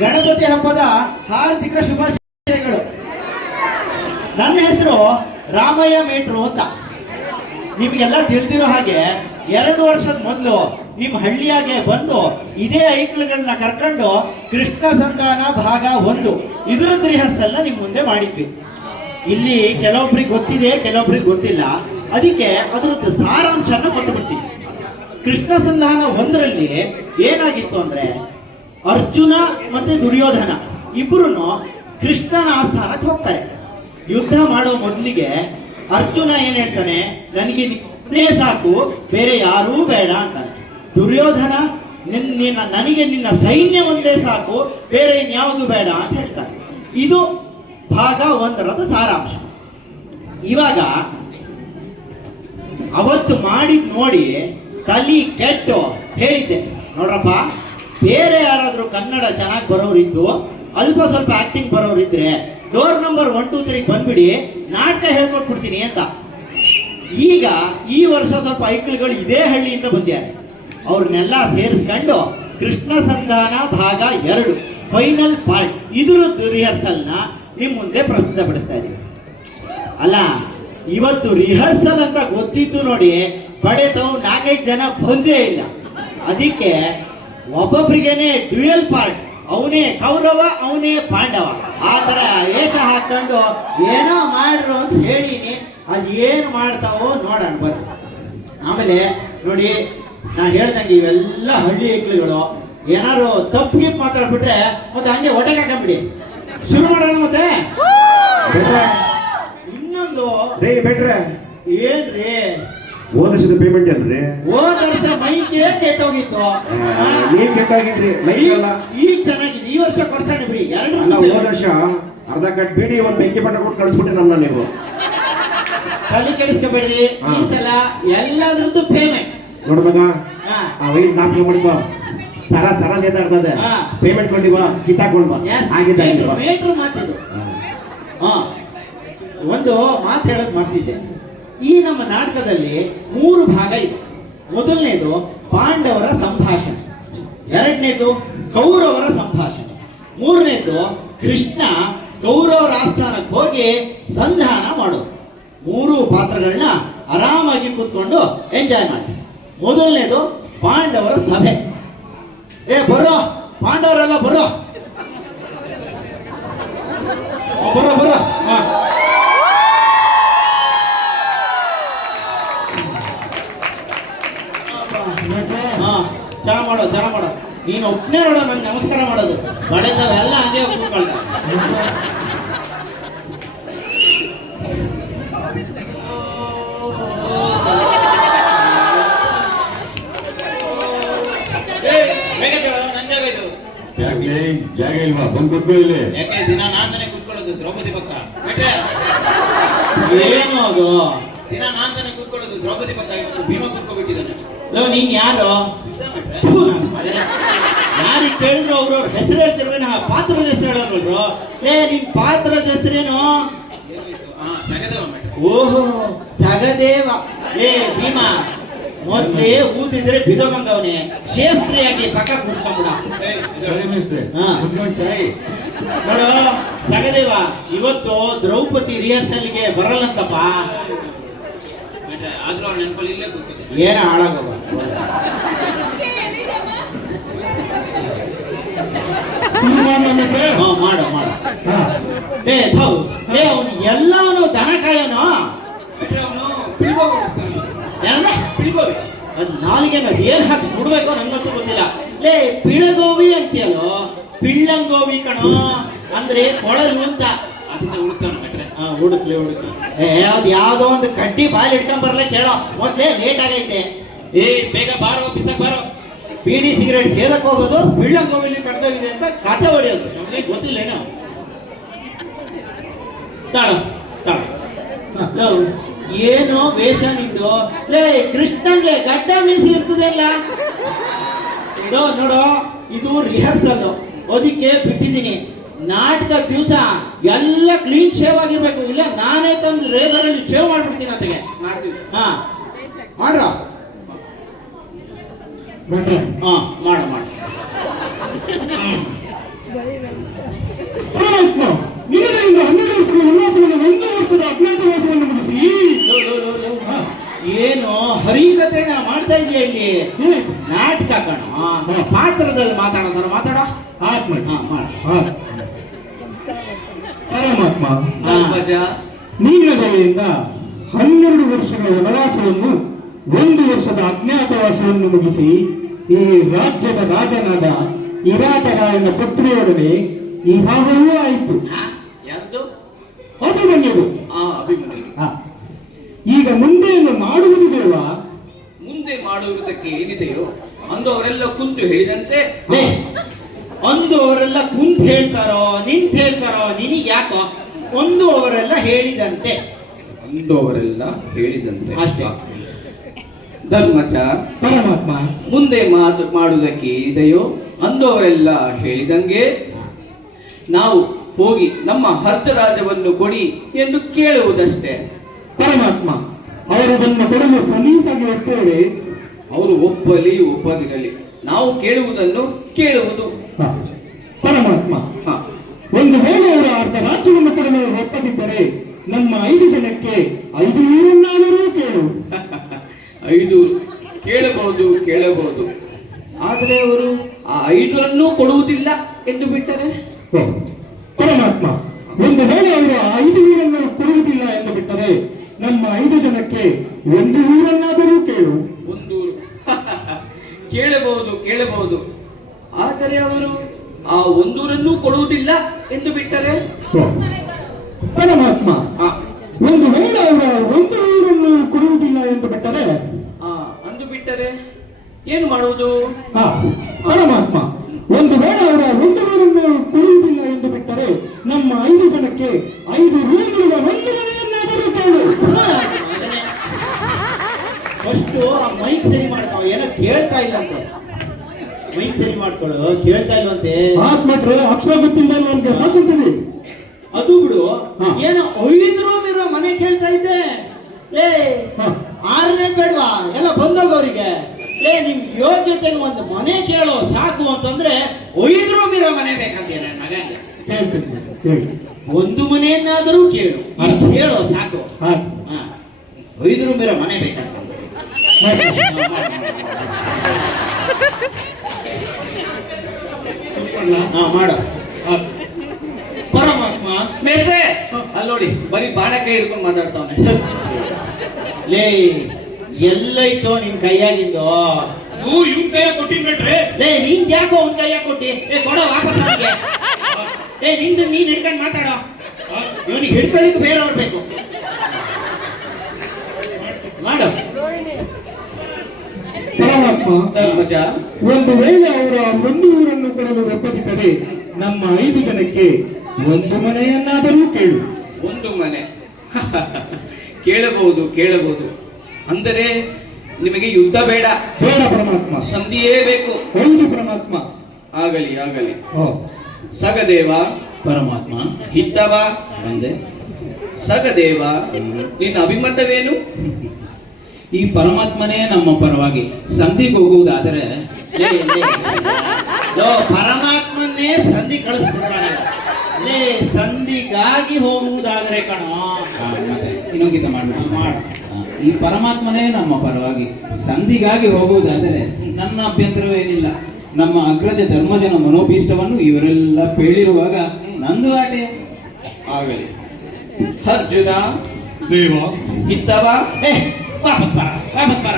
ಗಣಪತಿ ಹಬ್ಬದ ಹಾರ್ದಿಕ ಶುಭಾಶಯಗಳು. ನನ್ನ ಹೆಸರು ರಾಮಯ್ಯ ಮೇಟ್ರು ಅಂತ. ನಿಮಗೆಲ್ಲ ತಿಳಿದಿರೋ ಹಾಗೆ 2 ವರ್ಷದ ಮೊದಲು ನಿಮ್ಮ ಹಳ್ಳಿಯಾಗೆ ಬಂದು ಇದೇ ಐಕ್ಳುಗಳನ್ನ ಕರ್ಕೊಂಡು ಕೃಷ್ಣ ಸಂಧಾನ ಭಾಗ 1 ಇದರದ್ದು ರಿಹರ್ಸಲ್ನ ನಿಮ್ಮ ಮುಂದೆ ಮಾಡಿದ್ವಿ. ಇಲ್ಲಿ ಕೆಲವೊಬ್ರಿಗೆ ಗೊತ್ತಿದೆ, ಕೆಲವೊಬ್ರಿಗೆ ಗೊತ್ತಿಲ್ಲ. ಅದಕ್ಕೆ ಅದರದ್ದು ಸಾರಾಂಶನ ಕೊಟ್ಟು ಬಿಡ್ತೀವಿ. ಕೃಷ್ಣ ಸಂಧಾನ 1ರಲ್ಲಿ ಏನಾಗಿತ್ತು ಅಂದ್ರೆ, ಅರ್ಜುನ ಮತ್ತೆ ದುರ್ಯೋಧನ ಇಬ್ಬರು ಕೃಷ್ಣನ ಆಸ್ಥಾನಕ್ಕೆ ಹೋಗ್ತಾರೆ. ಯುದ್ಧ ಮಾಡೋ ಮೊದಲಿಗೆ ಅರ್ಜುನ ಏನ್ ಹೇಳ್ತಾನೆ, ನನಗೆ ನೀನೇ ಸಾಕು, ಬೇರೆ ಯಾರೂ ಬೇಡ ಅಂತಾನೆ. ದುರ್ಯೋಧನ ನನಗೆ ನಿನ್ನ ಸೈನ್ಯ ಒಂದೇ ಸಾಕು, ಬೇರೆ ಇನ್ಯಾವುದು ಬೇಡ ಅಂತ ಹೇಳ್ತಾನೆ. ಇದು ಭಾಗ 1ರದ ಸಾರಾಂಶ. ಇವಾಗ ಅವತ್ತು ಮಾಡಿದ್ ನೋಡಿ ತಲಿ ಕೆಟ್ಟು ಹೇಳಿದ್ದೆ, ನೋಡ್ರಪ್ಪ, ಬೇರೆ ಯಾರಾದ್ರೂ ಕನ್ನಡ ಚೆನ್ನಾಗಿ ಬರೋರಿದ್ದು, ಅಲ್ಪ ಸ್ವಲ್ಪ ಆಕ್ಟಿಂಗ್ ಬರೋರಿದ್ರೆ ಡೋರ್ ನಂಬರ್ 1, 2, 3 ಬಂದ್ಬಿಡಿ, ನಾಟಕ ಹೇಳ್ಕೊಟ್ಬಿಡ್ತೀನಿ ಅಂತ. ಈಗ ಈ ವರ್ಷ ಸ್ವಲ್ಪ ಐಕ್ಳುಗಳು ಇದೇ ಹಳ್ಳಿಯಿಂದ ಬಂದಿದ್ದಾರೆ. ಅವ್ರನ್ನೆಲ್ಲ ಸೇರಿಸ್ಕೊಂಡು ಕೃಷ್ಣ ಸಂಧಾನ ಭಾಗ 2 ಫೈನಲ್ ಪಾರ್ಟ್ ಇದ್ರದ್ದು ರಿಹರ್ಸಲ್ನ ನಿಮ್ಮ ಮುಂದೆ ಪ್ರಸ್ತುತಪಡಿಸ್ತಾ ಇದ್ದೀವಿ. ಅಲ್ಲ, ಇವತ್ತು ರಿಹರ್ಸಲ್ ಅಂತ ಗೊತ್ತಿತ್ತು ನೋಡಿ, ಪಡೆದವು 4-5 ಜನ ಬಂದೇ ಇಲ್ಲ. ಅದಕ್ಕೆ ಒಬ್ಬೊಬ್ರಿಗೇನೆ ಡ್ಯೂಯಲ್ ಪಾರ್ಟ್, ಅವನೇ ಕೌರವ ಅವನೇ ಪಾಂಡವ, ಆ ಥರ ವೇಷ ಹಾಕೊಂಡು ಏನೋ ಮಾಡ್ರು ಅಂತ ಹೇಳಿನಿ. ಅದು ಏನು ಮಾಡ್ತಾವೋ ನೋಡೋಣ ಬರ್ರಿ. ಆಮೇಲೆ ನೋಡಿ, ನಾ ಹೇಳ್ದಂಗೆ ಇವೆಲ್ಲ ಹಳ್ಳಿ ಐಕ್ಳುಗಳು ಏನಾರು ತಪ್ಪಿಗೆ ಮಾತಾಡ್ಬಿಟ್ರೆ ಮತ್ತೆ ಹಂಗೆ ಹೊಟ್ಟೆಗೆ ಹಾಕೊಂಬಿಡಿ. ಶುರು ಮಾಡೋಣ ಮತ್ತೆ. ಇನ್ನೊಂದು ಬೆಟ್ರೆ ಏನ್ರಿ, ಹೋದ ವರ್ಷದ ಪೇಮೆಂಟ್ ಅಲ್ರಿ? ಹೋದ ವರ್ಷ ಮೈಕೆ ಕೆಟ್ಟೋಗಿತ್ತು. ನೀವ್ ಕೆಟ್ಟೋಗಿದ್ರಿ, ಈಗ ಚೆನ್ನಾಗಿದೆ. ಈ ವರ್ಷ ಕೊಡ್ಸೋಣ ಬಿಡಿ. ಹೋದ ವರ್ಷ ಅರ್ಧ ಕಟ್ ಬಿಡಿ, ಒಂದ್ ಬೆಂಕಿ ಪಟ್ಟ ಕೊಟ್ಟು ಕಳಿಸ್ಬಿಟ್ರಿ ನಮ್ಮನ್ನ ನೀವು. ತಲೆ ಕೆಡಿಸ್ಕೊಬೇಡ್ರಿ, ಈ ಸಲ ಎಲ್ಲದ್ರದ್ದು ಪೇಮೆಂಟ್. ನೋಡ್ ಮಗ, ಆ ವೈಟ್ ನಾಲ್ಕು ಮಾಡ್ಕೋ, ಸರ ಸರ ನೇತಾಡ್ತದೆ. ಪೇಮೆಂಟ್ ಕೊಂಡಿವ ಕಿತ್ತಾಕೊಂಡ್ಬ ಆಗಿದ್ದ ಮೇಟ್ರು ಮಾತಿದ್ದು. ಒಂದು ಮಾತು ಹೇಳೋದು ಮಾಡ್ತಿದ್ದೆ. ಈ ನಮ್ಮ ನಾಟಕದಲ್ಲಿ 3 ಭಾಗ ಇದೆ. ಮೊದಲನೇದು ಪಾಂಡವರ ಸಂಭಾಷಣೆ, 2ನೇದು ಕೌರವರ ಸಂಭಾಷಣೆ, 3ನೇದು ಕೃಷ್ಣ ಕೌರವರ ಆಸ್ಥಾನಕ್ಕೆ ಹೋಗಿ ಸಂಧಾನ ಮಾಡೋದು. 3 ಪಾತ್ರಗಳನ್ನ ಆರಾಮಾಗಿ ಕೂತ್ಕೊಂಡು ಎಂಜಾಯ್ ಮಾಡಿ. ಮೊದಲನೇದು ಪಾಂಡವರ ಸಭೆ. ಬರೋ ಪಾಂಡವರೆಲ್ಲ ಬರೋ ಬರೋ ಬರೋ. ಚಾ ಮಾಡೋ, ಚಾ ಮಾಡೋ. ನೀನು ಒಪ್ಪನೇ ನೋಡೋ ನಂಗೆ ನಮಸ್ಕಾರ ಮಾಡೋದು. ಬಡೆದವೆಲ್ಲ ಹಂಗೆ ಕೂತ್ಕೊಳ್ತ. ಜಾಗ ಇಲ್ವಾ? ಬಂದು ಕೂತ್ಕೊ ಇಲ್ಲಿ. ಯಾಕೆ ದಿನ ನಾನ್ ತಾನೇ ಕೂತ್ಕೊಳ್ಳೋದು ದ್ರೌಪದಿ ಪಕ್ಕ? ಏನು ಅದು? ದಿನ ನಾನ್ ತಾನೇ ಕೂತ್ಕೊಳ್ಳೋದು ದ್ರೌಪದಿ ಪಕ್ಕ. ಇವತ್ತು ಭೀಮ ಕೂತ್ಕೊಬಿಟ್ಟಿದ್ದಾನೆ. ನೀನ್ ಯಾರು? ಯಾರಿಗೆ ಕೇಳಿದ್ರು ಅವ್ರವ್ರ ಹೆಸರು ಹೇಳ್ತಿರ್ವೇನ, ಪಾತ್ರದ ಹೆಸರು ಹೇಳೋರು. ನಿನ್ ಪಾತ್ರದ ಹೆಸರೇನು? ಸಗದೇವ. ಓಹೋ, ಸಗದೇವ. ಭೀಮ ಮೊದ್ಲೇ ಊದಿದ್ರೆ ಬಿದೋಗಂಗವನೇ, ಶೇಫ್ ಫ್ರೀ ಆಗಿ ಪಕ್ಕ ಕೂರ್ಸ್ಕೊಂಡ್ಬಿಡ. ನೋಡು ಸಗದೇವ, ಇವತ್ತು ದ್ರೌಪದಿ ರಿಹರ್ಸಲ್ಗೆ ಬರಲ್ಲಂತಪ್ಪ. ಆದ್ರೂ ಅವ್ರ ನೆನಪಲ್ಲಿ ಇಲ್ಲೇ ಕೂತ್ಕೊತೀನಿ. ಏನ ಹಾಳಾಗವ. ಮಾಡು ಮಾಡು. ಅವನು ಎಲ್ಲವನು ದನ ಕಾಯೋನು. ನಾಲಿಗೆನ ಏನ್ ಹಾಕಿ ಸುಡ್ಬೇಕೋ ನಂಗಂತೂ ಗೊತ್ತಿಲ್ಲ. ಪಿಳಗೋವಿ ಅಂತೀಯಲ್ಲೋ, ಪಿಳ್ಳಂಗೋವಿ ಕಣೋ, ಅಂದ್ರೆ ಕೊಳಲು ಅಂತ. ಅದನ್ನ ಹುಡುಕ್ತಾನ. ಹುಡುಕ್ಲಿ ಹುಡುಕ್ಲಿ. ಅದ್ ಯಾವ್ದೋ ಒಂದು ಕಡ್ಡಿ ಬಾಲ್ ಇಟ್ಕೊಂಡ್ ಬರ್ಲ ಕೇಳೋ, ಮೊದ್ಲೇ ಲೇಟ್ ಆಗೈತೆ. ಬೇಗ ಬಾರೋ, ಬಿಸಕ್ ಬಾರೋ. ಬೀಡಿ ಸಿಗರೇಟ್ ಸೇದಕ್ ಹೋಗೋದು, ಪಿಳ್ಳಂಗೋವಿಲಿ ಕಡ್ದೋಗಿದೆ ಅಂತ ಕಥೆ ಹೊಡೆಯೋದು. ನಮ್ಗೆ ಗೊತ್ತಿಲ್ಲೇನೋ. ತಾಳ ತಾಳ. ಏನೋ ವೇಷ ನಿಂದು. ಕೃಷ್ಣಂಗೆ ಗಡ್ಡ ಮೀಸಿ ಇರ್ತದಲ್ಲ. ನೋಡೋ, ಇದು ರಿಹರ್ಸಲ್, ಅದಕ್ಕೆ ಬಿಟ್ಟಿದ್ದೀನಿ. ನಾಟಕ ದಿವಸ ಎಲ್ಲ ಕ್ಲೀನ್ ಶೇವ್ ಆಗಿರ್ಬೇಕು. ಇಲ್ಲ ನಾನೇ ತಂದು ರೇಸರಲ್ಲಿ ಶೇವ್ ಮಾಡ್ಬಿಡ್ತೀನಿ ಅಂತೆಗೆ. ಹಾ ಮಾಡ್ರ. ಮಾಡು ಮಾಡು. ಪರಮಾತ್ಮ ನಿನ್ನೆಯಿಂದ 12 ವರ್ಷಗಳ ವನವಾಸವನ್ನು 1 ವರ್ಷದ ಅಜ್ಞಾತವಾಸವನ್ನು ಮುಗಿಸಿ ಏನು ಹರಿಕತೆನ ಮಾಡ್ತಾ ಇದೆಯಾ ಇಲ್ಲಿ? ನಾಟಕ ಕಣ, ಪಾತ್ರದಲ್ಲಿ ಮಾತಾಡೋದಾರ ಮಾತಾಡೋ. ಆತ್ಮ ಮಾಡ. ಪರಮಾತ್ಮ ಧರ್ಮಜ, ನಿನ್ನ ದಯೆಯಿಂದ 12 ವರ್ಷಗಳ ವನವಾಸವನ್ನು 1 ವರ್ಷದ ಅಜ್ಞಾತವಾಸವನ್ನು ಮುಗಿಸಿ ಈ ರಾಜ್ಯದ ರಾಜನಾದ ಇರಾಟರಾಯನ ಪುತ್ರಿಯೊಡನೆ ವಿವಾಹವೂ ಆಯಿತು. ಯಾರ್ದು? ಅಭಿಮನ್ಯುದು. ಅಭಿಮನ್ಯು. ಆ, ಈಗ ಮುಂದೇನು ಮಾಡುವುದು ದೇವ? ಮುಂದೆ ಮಾಡುವುದಕ್ಕೆ ಏನಿದೆಯೋ ಅಂದು ಅವರೆಲ್ಲ ಕುಂತು ಹೇಳಿದಂತೆ ಲೇ, ಒಂದು ಅವರೆಲ್ಲ ಕುಂತ್ ಹೇಳ್ತಾರೋ ನಿಂತ್ ಹೇಳ್ತಾರೋ ನಿನಗೆ ಯಾಕೋ? ಒಂದು ಅವರೆಲ್ಲ ಹೇಳಿದಂತೆ ಅಂದು ಅವರೆಲ್ಲ ಹೇಳಿದಂತೆ ಅಷ್ಟೇ. ಧರ್ಮಜ, ಪರಮಾತ್ಮ ಮುಂದೆ ಮಾಡುವುದಕ್ಕೆ ಇದೆಯೋ ಅಂದು ಅವರೆಲ್ಲ ಹೇಳಿದಂಗೆ ನಾವು ಹೋಗಿ ನಮ್ಮ ಹರ್ತರಾಜವನ್ನು ಕೊಡಿ ಎಂದು ಕೇಳುವುದಷ್ಟೇ. ಪರಮಾತ್ಮ ಅವರದನ್ನು ಕೊಡಲು ಸಲೀಸಾಗಿ ಒಪ್ಪೇವೆ. ಅವರು ಒಪ್ಪಲಿ ಒಪ್ಪದಿರಲಿ, ನಾವು ಕೇಳುವುದನ್ನು ಕೇಳುವುದು. ಹ. ಪರಮಾತ್ಮ ಹ. ಒಂದು ವೇಳೆ ಅವರ ಅರ್ಧ ರಾಜ್ಯವನ್ನು ಕೊಡಲು ಒಪ್ಪದಿದ್ದರೆ ನಮ್ಮ 5 ಜನಕ್ಕೆ 5 ಊರನ್ನಾದರೂ ಕೇಳು. 5 ಕೇಳಬಹುದು ಕೇಳಬಹುದು, ಆದರೆ ಅವರು ಆ 5ರನ್ನೂ ಕೊಡುವುದಿಲ್ಲ ಎಂದು ಬಿಟ್ಟರೆ? ಹ. ಪರಮಾತ್ಮ ಒಂದು ವೇಳೆ ಅವರು 5 ಊರನ್ನು ಕೊಡುವುದಿಲ್ಲ ಎಂದು ಬಿಟ್ಟರೆ ನಮ್ಮ 5 ಜನಕ್ಕೆ 1 ಊರನ್ನಾದರೂ ಕೇಳು. ಒಂದು ಕೇಳಬಹುದು ಕೇಳಬಹುದು, ಆದರೆ ಅವರು ಆ 1ರನ್ನೂ ಕೊಡುವುದಿಲ್ಲ ಎಂದು ಬಿಟ್ಟರೆ? ಹ. ಪರಮಾತ್ಮ ಆ, ಒಂದು ವೇಳೆ ಅವರ 1 ಊರನ್ನು ಕೊಡುವುದಿಲ್ಲ ಎಂದು ಬಿಟ್ಟರೆ? ಅಂದು ಬಿಟ್ಟರೆ ಏನು ಮಾಡುವುದು? ಹ. ಪರಮಾತ್ಮ ಒಂದು ವೇಳೆ ಅವರ 1 ಊರನ್ನು ಕೊಡುವುದಿಲ್ಲ ಎಂದು ಬಿಟ್ಟರೆ ನಮ್ಮ 5 ಜನಕ್ಕೆ 5 ರೂಮಿರುವ 1 ಮನೆಯನ್ನಾದರೂ ಕೇಳು. ಫಸ್ಟ್ ಮೈಕ್ ಸರಿ ಮಾಡ್ಕೊ, ಏನೋ ಕೇಳ್ತಾ ಇಲ್ಲ ಅಂತೆ. ಮೈಕ್ ಸರಿ ಮಾಡ್ಕೊಳ್ಳು, ಕೇಳ್ತಾ ಇಲ್ವಂತೆ. ಆತ್ಮಟ್ರೆ ಅಕ್ಷರ ಗೊತ್ತಿಲ್ಲ ನನಗೆ ಮಾತಾಡ್ತೀನಿ. ಅದು ಬಿಡು, ಹಾ. ಏನೋ 5 ರೂಮ್ ಇರೋ ಮನೆ ಕೇಳ್ತಾ ಇದ್ದೆ. ಲೇ, ಹ. 6ನೇದು ಬೇಡವಾ? ಎಲ್ಲ ಬಂದೋಗವ್ರಿಗೆ. ಲೇ, ನಿಮ್ ಯೋಗ್ಯತೆಗೆ ಒಂದು ಮನೆ ಕೇಳೋ ಸಾಕು ಅಂತಂದ್ರೆ 5 ರೂಮ್ ಇರೋ ಮನೆ ಬೇಕಂತೀಯ ನನ್ನ ಮಗನಿಗೆ. ಕೇಳ್ತೀನಿ ಕೇಳಿ. ಒಂದು ಮನೆಯನ್ನಾದರೂ ಕೇಳು, ಅಷ್ಟು ಹೇಳೋ ಸಾಕು. ಹ. 5 ರೂಮ್ ಇರೋ ಮನೆ ಬೇಕಂತ. ಮಾಡು. ಪರಮಾತ್ಮ ಮೇಷ್ಟ್ರೆ, ಅಲ್ಲಿ ನೋಡಿ ಬರೀ ಬಾಣಕ್ಕೆ ಹಿಡ್ಕೊಂಡು ಮಾತಾಡ್ತಾವನೆ. ಲೇ, ಎಲ್ಲೈತೋ ನಿನ್ ಕೈಯಾಗಿಂದು? ಇವ್ನ ಕೈಯ ಕೊಟ್ಟಿನ್ಬಿಟ್ರೆ ಲೇ, ನೀನ್ ಯಾಕೋ ಅವ್ನ ಕೈಯಾಗ ಕೊಟ್ಟಿ? ಕೊಡೋ ವಾಪಸ್ ಅವನಿಗೆ. ನಿಂದು ನೀನ್ ಹಿಡ್ಕೊಂಡು ಮಾತಾಡೋ. ಇವನಿಗೆ ಹಿಡ್ಕೊಳ್ಳಿಕ್ಕೆ ಬೇರೆಯವ್ರು ಬೇಕು. ಮಾಡು. ಪರಮಾತ್ಮ ಧರ್ಮಜ, ಒಂದು ವೇಳೆ ಅವರ 1 ಊರನ್ನು ಕೊಡಲು ಒಪ್ಪದಿದ್ದರೆ ನಮ್ಮ 5 ಜನಕ್ಕೆ 1 ಮನೆಯನ್ನಾದರೂ ಕೇಳು. ಒಂದು ಮನೆ ಕೇಳಬಹುದು ಕೇಳಬಹುದು, ಅಂದರೆ ನಿಮಗೆ ಯುದ್ಧ ಬೇಡ, ಬೇಡ ಪರಮಾತ್ಮ. ಸಂಧಿಯೇ ಬೇಕು. ಹೌದು ಪರಮಾತ್ಮ. ಆಗಲಿ ಆಗಲಿ. ಹ. ಸಗದೇವ, ಪರಮಾತ್ಮ ಹಿತ್ತವ, ಬಂದೆ. ಸಗದೇವ, ನಿನ್ನ ಅಭಿಮತವೇನು? ಈ ಪರಮಾತ್ಮನೇ ನಮ್ಮ ಪರವಾಗಿ ಸಂಧಿಗೆ ಹೋಗುವುದಾದರೆ ಲೇ, ಲೇ. ಲೋ, ಪರಮಾತ್ಮನ್ನೇ ಸಂಧಿ ಕಳಿಸ್ಬಿಡ್ರ. ಲೇ, ಸಂಧಿಗಾಗಿ ಹೋಗುವುದಾದ್ರೆ ಕಣೋ. ಮತ್ತೆ ಇನ್ನೊಂದಿತ ಮಾಡ್ಬಿಟ್ಟು ಮಾಡು. ಈ ಪರಮಾತ್ಮನೇ ನಮ್ಮ ಪರವಾಗಿ ಸಂಧಿಗಾಗಿ ಹೋಗುವುದಾದರೆ ನನ್ನ ಅಭ್ಯಂತರವೇನಿಲ್ಲ. ನಮ್ಮ ಅಗ್ರಜ ಧರ್ಮಜನ ಮನೋಭೀಷ್ಟವನ್ನು ಇವರೆಲ್ಲ ಪೇಳಿರುವಾಗ ನಂದು ಆಟೆ. ಆಗಲಿ. ಅರ್ಜುನ, ದೇವ, ಹಿತ್ತವ, ವಾಪಸ್ ಬರ, ವಾಪಸ್ ಬರ.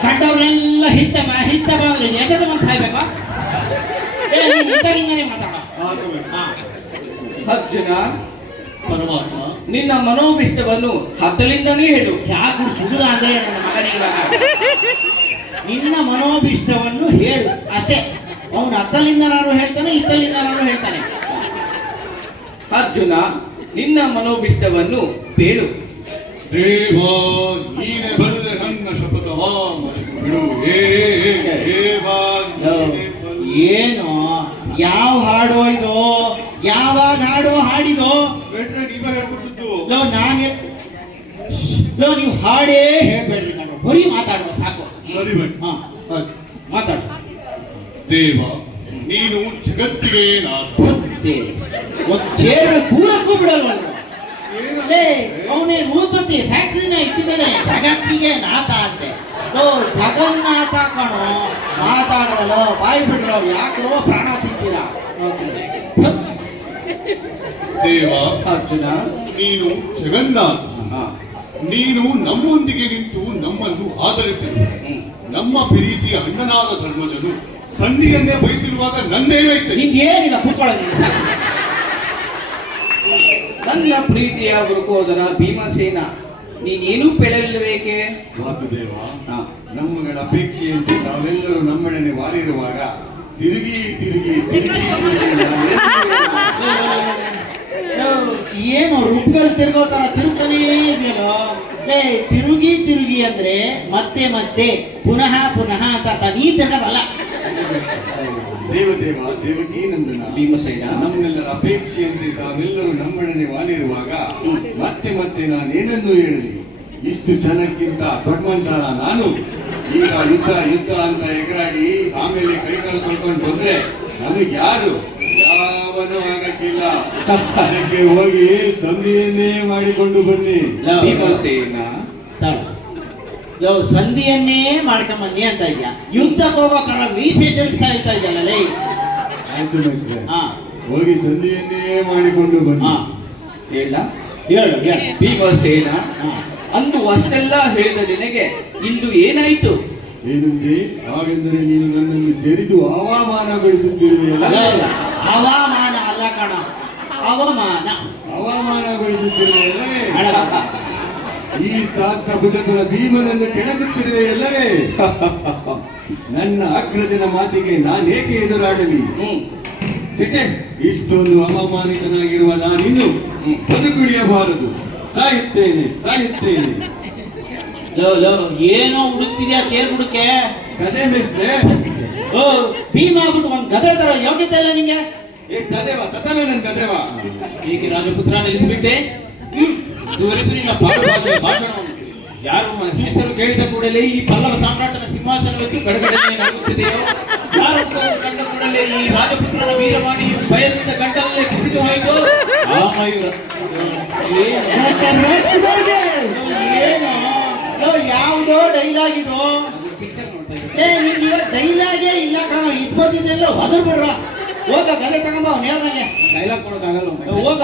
ಕಂಡವ್ರನ್ನೆಲ್ಲ ಹಿತ್ತಮ್ಮ ಹಿತ್ತಮ್ಮ ಅಂದ್ರೆ ಎಗದ ಮಂತ್ ಸಾಯ್ಬೇಕಾ? ಹಿಂದಾಗಿಂದಾನೆ ಮಾತಾಡ. ಹಾ. ಅರ್ಜುನ, ಪರಮಾತ್ಮ ನಿನ್ನ ಮನೋಭಿಷ್ಟವನ್ನು ಹತ್ತಲಿಂದನೇ ಹೇಳು. ಯಾಕೆ ಸುಡುದ ಅಂದ್ರೆ ನನ್ನ ಮಗನಿಗೆ ಇವಾಗ ನಿನ್ನ ಮನೋಭಿಷ್ಟವನ್ನು ಹೇಳು ಅಷ್ಟೇ. ಅವನು ಅತ್ತಲಿಂದನಾರು ಹೇಳ್ತಾನೆ, ಇತ್ತಲಿಂದನಾರು ಹೇಳ್ತಾನೆ. ಅರ್ಜುನ, ನಿನ್ನ ಮನೋಭಿಷ್ಟವನ್ನು ಬೇಡು. ದೇವ ನೀನೆ ಬಲ್ಲೆ ನನ್ನ ಶಪಥವ ಬಿಡು. ದೇವ ನೀನೆ ಬಲ್ಲೆ. ಏನು ಯಾವ ಹಾಡೋ ಇದು? ಯಾವಾಗ ಹಾಡೋ ಹಾಡಿದೋ? ಬೇಟ್ರೆ ನೀವೇ ಹೇಳ್ಕೊಟ್ಟದ್ದು. ಲೋ, ನೀವು ಹಾಡೇ ಹೇಳ್ಬೇಡ್ರಿ ಕಣ್ರು, ಬರೀ ಮಾತಾಡುವ ಸಾಕು. ಸರಿ ಬೇಟ. ಹಾ, ಮಾತಾಡು. ದೇವ ನೀನು ಜಗತ್ತಿಗೆ ನಾಥ. ಒಂದು ಚೇರ್ ಕೂರಕ್ಕೂ ಬಿಡಲ್ವಲ್ಲ. ಅವನೇ ರೂಪತಿ ಫ್ಯಾಕ್ಟ್ರಿನ ಇಟ್ಟಿದ್ದಾನೆ ಜಗತ್ತಿಗೆ ನಾಥ ಅಂತೆ. ಜಗನ್ನಾಥ ಕಣೋ, ಮಾತಾಡಲ್ಲ ಬಾಯಿ ಬಿಡ್ರೋ, ಯಾಕೋ ಪ್ರಾಣ ತಿಂತೀರಾ? ದೇವ, ಅರ್ಜುನ, ನೀನು ಜಗನ್ನಾಥ. ನೀನು ನಮ್ಮೊಂದಿಗೆ ನಿಂತು ನಮ್ಮನ್ನು ಆಧರಿಸಿ ನಮ್ಮ ಪ್ರೀತಿಯ ಅಣ್ಣನಾದ ಧರ್ಮಜನು ಸಂಧಿಯನ್ನೇ ಬಯಸಿರುವಾಗ ನಂದೇನೈತೆ? ನಿಂದೇನಿಲ್ಲ, ಕೂತ್ಕೊಳ್ಳೋದು. ನನ್ನ ಪ್ರೀತಿಯ ವೃಕೋದರ ಭೀಮಸೇನ, ನೀನೇನು ಪೆಳಲಿಲ್ಲಬೇಕೆ? ವಾಸುದೇವ, ನಮ್ಮಗಳ ಅಪೇಕ್ಷೆಯಂತೆ ನಾವೆಲ್ಲರೂ ನಮ್ಮಡನೆ ವಾರಿರುವಾಗ ತಿರುಗಿ ತಿರುಗಿ ತಿರುಗಿ ಏನು ರುಬ್ಗಲ್ ತಿರುಗೋ ತರ ತಿರುಗ್ತಾನೇ ಇದೆಯಲ್ಲೋ. ತಿರುಗಿ ತಿರುಗಿ ಅಂದ್ರೆ ಮತ್ತೆ ಮತ್ತೆ ಪುನಃ ಪುನಃ ಅಂತ ಅರ್ಥ. ನೀ ತಿರ್ಗದಲ್ಲ. ದೇವದೇವ ದೇವಕೀ ನಂದನ ಭೀಮಸೇನ, ನಮ್ಮೆಲ್ಲರ ಅಪೇಕ್ಷೆಯಂತೆ ತಾವೆಲ್ಲರೂ ನಮ್ಮಡನೆ ವಾಲಿರುವಾಗ ಮತ್ತೆ ಮತ್ತೆ ನಾನೇನನ್ನು ಹೇಳಲಿ? ಇಷ್ಟು ಜನಕ್ಕಿಂತ ದೊಡ್ಡ ಮನುಷ್ಯನ ನಾನು ಈಗ ಯುದ್ಧ ಯುದ್ಧ ಅಂತ ಎಗರಾಡಿ ಆಮೇಲೆ ಕೈಕಾಲು ತೊಳ್ಕೊಂಡು ಬಂದ್ರೆ ನಮಗೆ ಯಾರು ಯಾವನೂ ಆಗಕ್ಕಿಲ್ಲ. ಅದಕ್ಕೆ ಹೋಗಿ ಸಂಧಿಯನ್ನೇ ಮಾಡಿಕೊಂಡು ಬನ್ನಿ. ಭೀಮಸೇನ, ಸಂಧಿಯನ್ನೇ ಮಾಡ್ಕೊಂಬನ್ನಿ ಅಂತ ಇದ್ಯಾ? ಯುದ್ಧಕ್ಕೆ ಹೋಗೋ ತರ ಮೀಸೆ ತಿರುಗಿಸ್ತಾ ಇರ್ತಾ ಇದೆಯಲ್ಲ. ಆಯ್ತು ಮೈಸ್ರೆ, ಹಾ, ಹೋಗಿ ಸಂಧಿಯನ್ನೇ ಮಾಡಿಕೊಂಡು ಬನ್ನಿ. ಹಾ, ಹೇಳ ಹೇಳು ಹೇಳು. ಭೀಮಸೇನ, ಹಾ. ಅಂದು ಅಷ್ಟೆಲ್ಲ ಹೇಳಿದ ನಿನಗೆ ಇಂದು ಏನಾಯ್ತು? ಏನಂದ್ರೆ, ಹಾಗೆಂದರೆ ನೀನು ನನ್ನನ್ನು ಜರಿದು ಅವಮಾನಗೊಳಿಸುತ್ತಿರುವೆಯಲ್ಲ. ಹವಾಮಾನ ಅಲ್ಲ ಕಣ, ಅವಮಾನ. ಅವಮಾನಗೊಳಿಸುತ್ತಿರುವೆಯಲ್ಲವೇ? ಅಳಗಪ್ಪ. ಈ ಸಹಸ್ರ ಭುಜಗಳ ಭೀಮನನ್ನು ಕೆಣಕುತ್ತಿರುವೆಯಲ್ಲವೇ? ನನ್ನ ಅಗ್ರಜನ ಮಾತಿಗೆ ನಾನೇಕೆ ಎದುರಾಡಲಿ? ಚಿಚೆ, ಇಷ್ಟೊಂದು ಅವಮಾನಿತನಾಗಿರುವ ನಾನಿನ್ನು ಬದುಕುಳಿಯಬಾರದು. ಸಾಯುತ್ತೇನೆ ಸಾಯುತ್ತೇನೆ. ಏನೋ ಹುಡುಕ್ತಿದ್ಯಾ ಚೇರ್ ಹುಡುಕೆ? ಗದೆ ಮೇಸ್ಟ್ರೆ, ಓ ಭೀಮ ಆಗ್ಬಿಟ್ಟು ಒಂದ್ ಗದೆ ತರ ಯೋಗ್ಯತೆ ಇಲ್ಲ ನಿಂಗೆ. ಏ ಸದೇವ ತತಲ ನನ್ನ ಗದೆವ. ಏಕೆ ರಾಜಪುತ್ರ ನಿಲ್ಲಿಸಿಬಿಟ್ಟೆ? ದುವರಿಸು ನಿನ್ನ ಭಾಷಣವನ್ನು. ಯಾರು ಹೆಸರು ಕೇಳಿದ ಕೂಡಲೇ ಈ ಪಲ್ಲವ ಸಾಮ್ರಾಟನ ಸಿಂಹಾಸನವೆದ್ದು ಗಡಗಡನೆ ನಡುಗುತ್ತಿದೆಯೋ, ಯಾರು ಕಂಡ ಕೂಡಲೇ ಈ ರಾಜಪುತ್ರನ ವೀರವಾಣಿ ಭಯದಿಂದ ಗಂಟಲಲ್ಲೇ ಕುಸಿದು ಹೋಯಿತು. ಆ ಮಯೂರ ಏನೋ ಯಾವುದೋ ಡೈಲಾಗ್ ಇದು. ಪಿಕ್ಚರ್ ನೋಡ್ತಾ ಇದ್ದೆ. ನಿಮ್ಗೆ ಇವಾಗ ಡೈಲಾಗೇ ಇಲ್ಲ ಕಣ. ಇಟ್ಕೋತಿದ್ದೆಲ್ಲ ಹೊದರ್ ಬಿಡ್ರ. ಹೋಗ ಗದೆ ತಗೊಂಬ, ಅವ್ನು ಹೇಳ್ದಂಗೆ. ಡೈಲಾಗ್ ಕೊಡೋಕ್ಕಾಗಲ್ಲ. ಹೋಗ.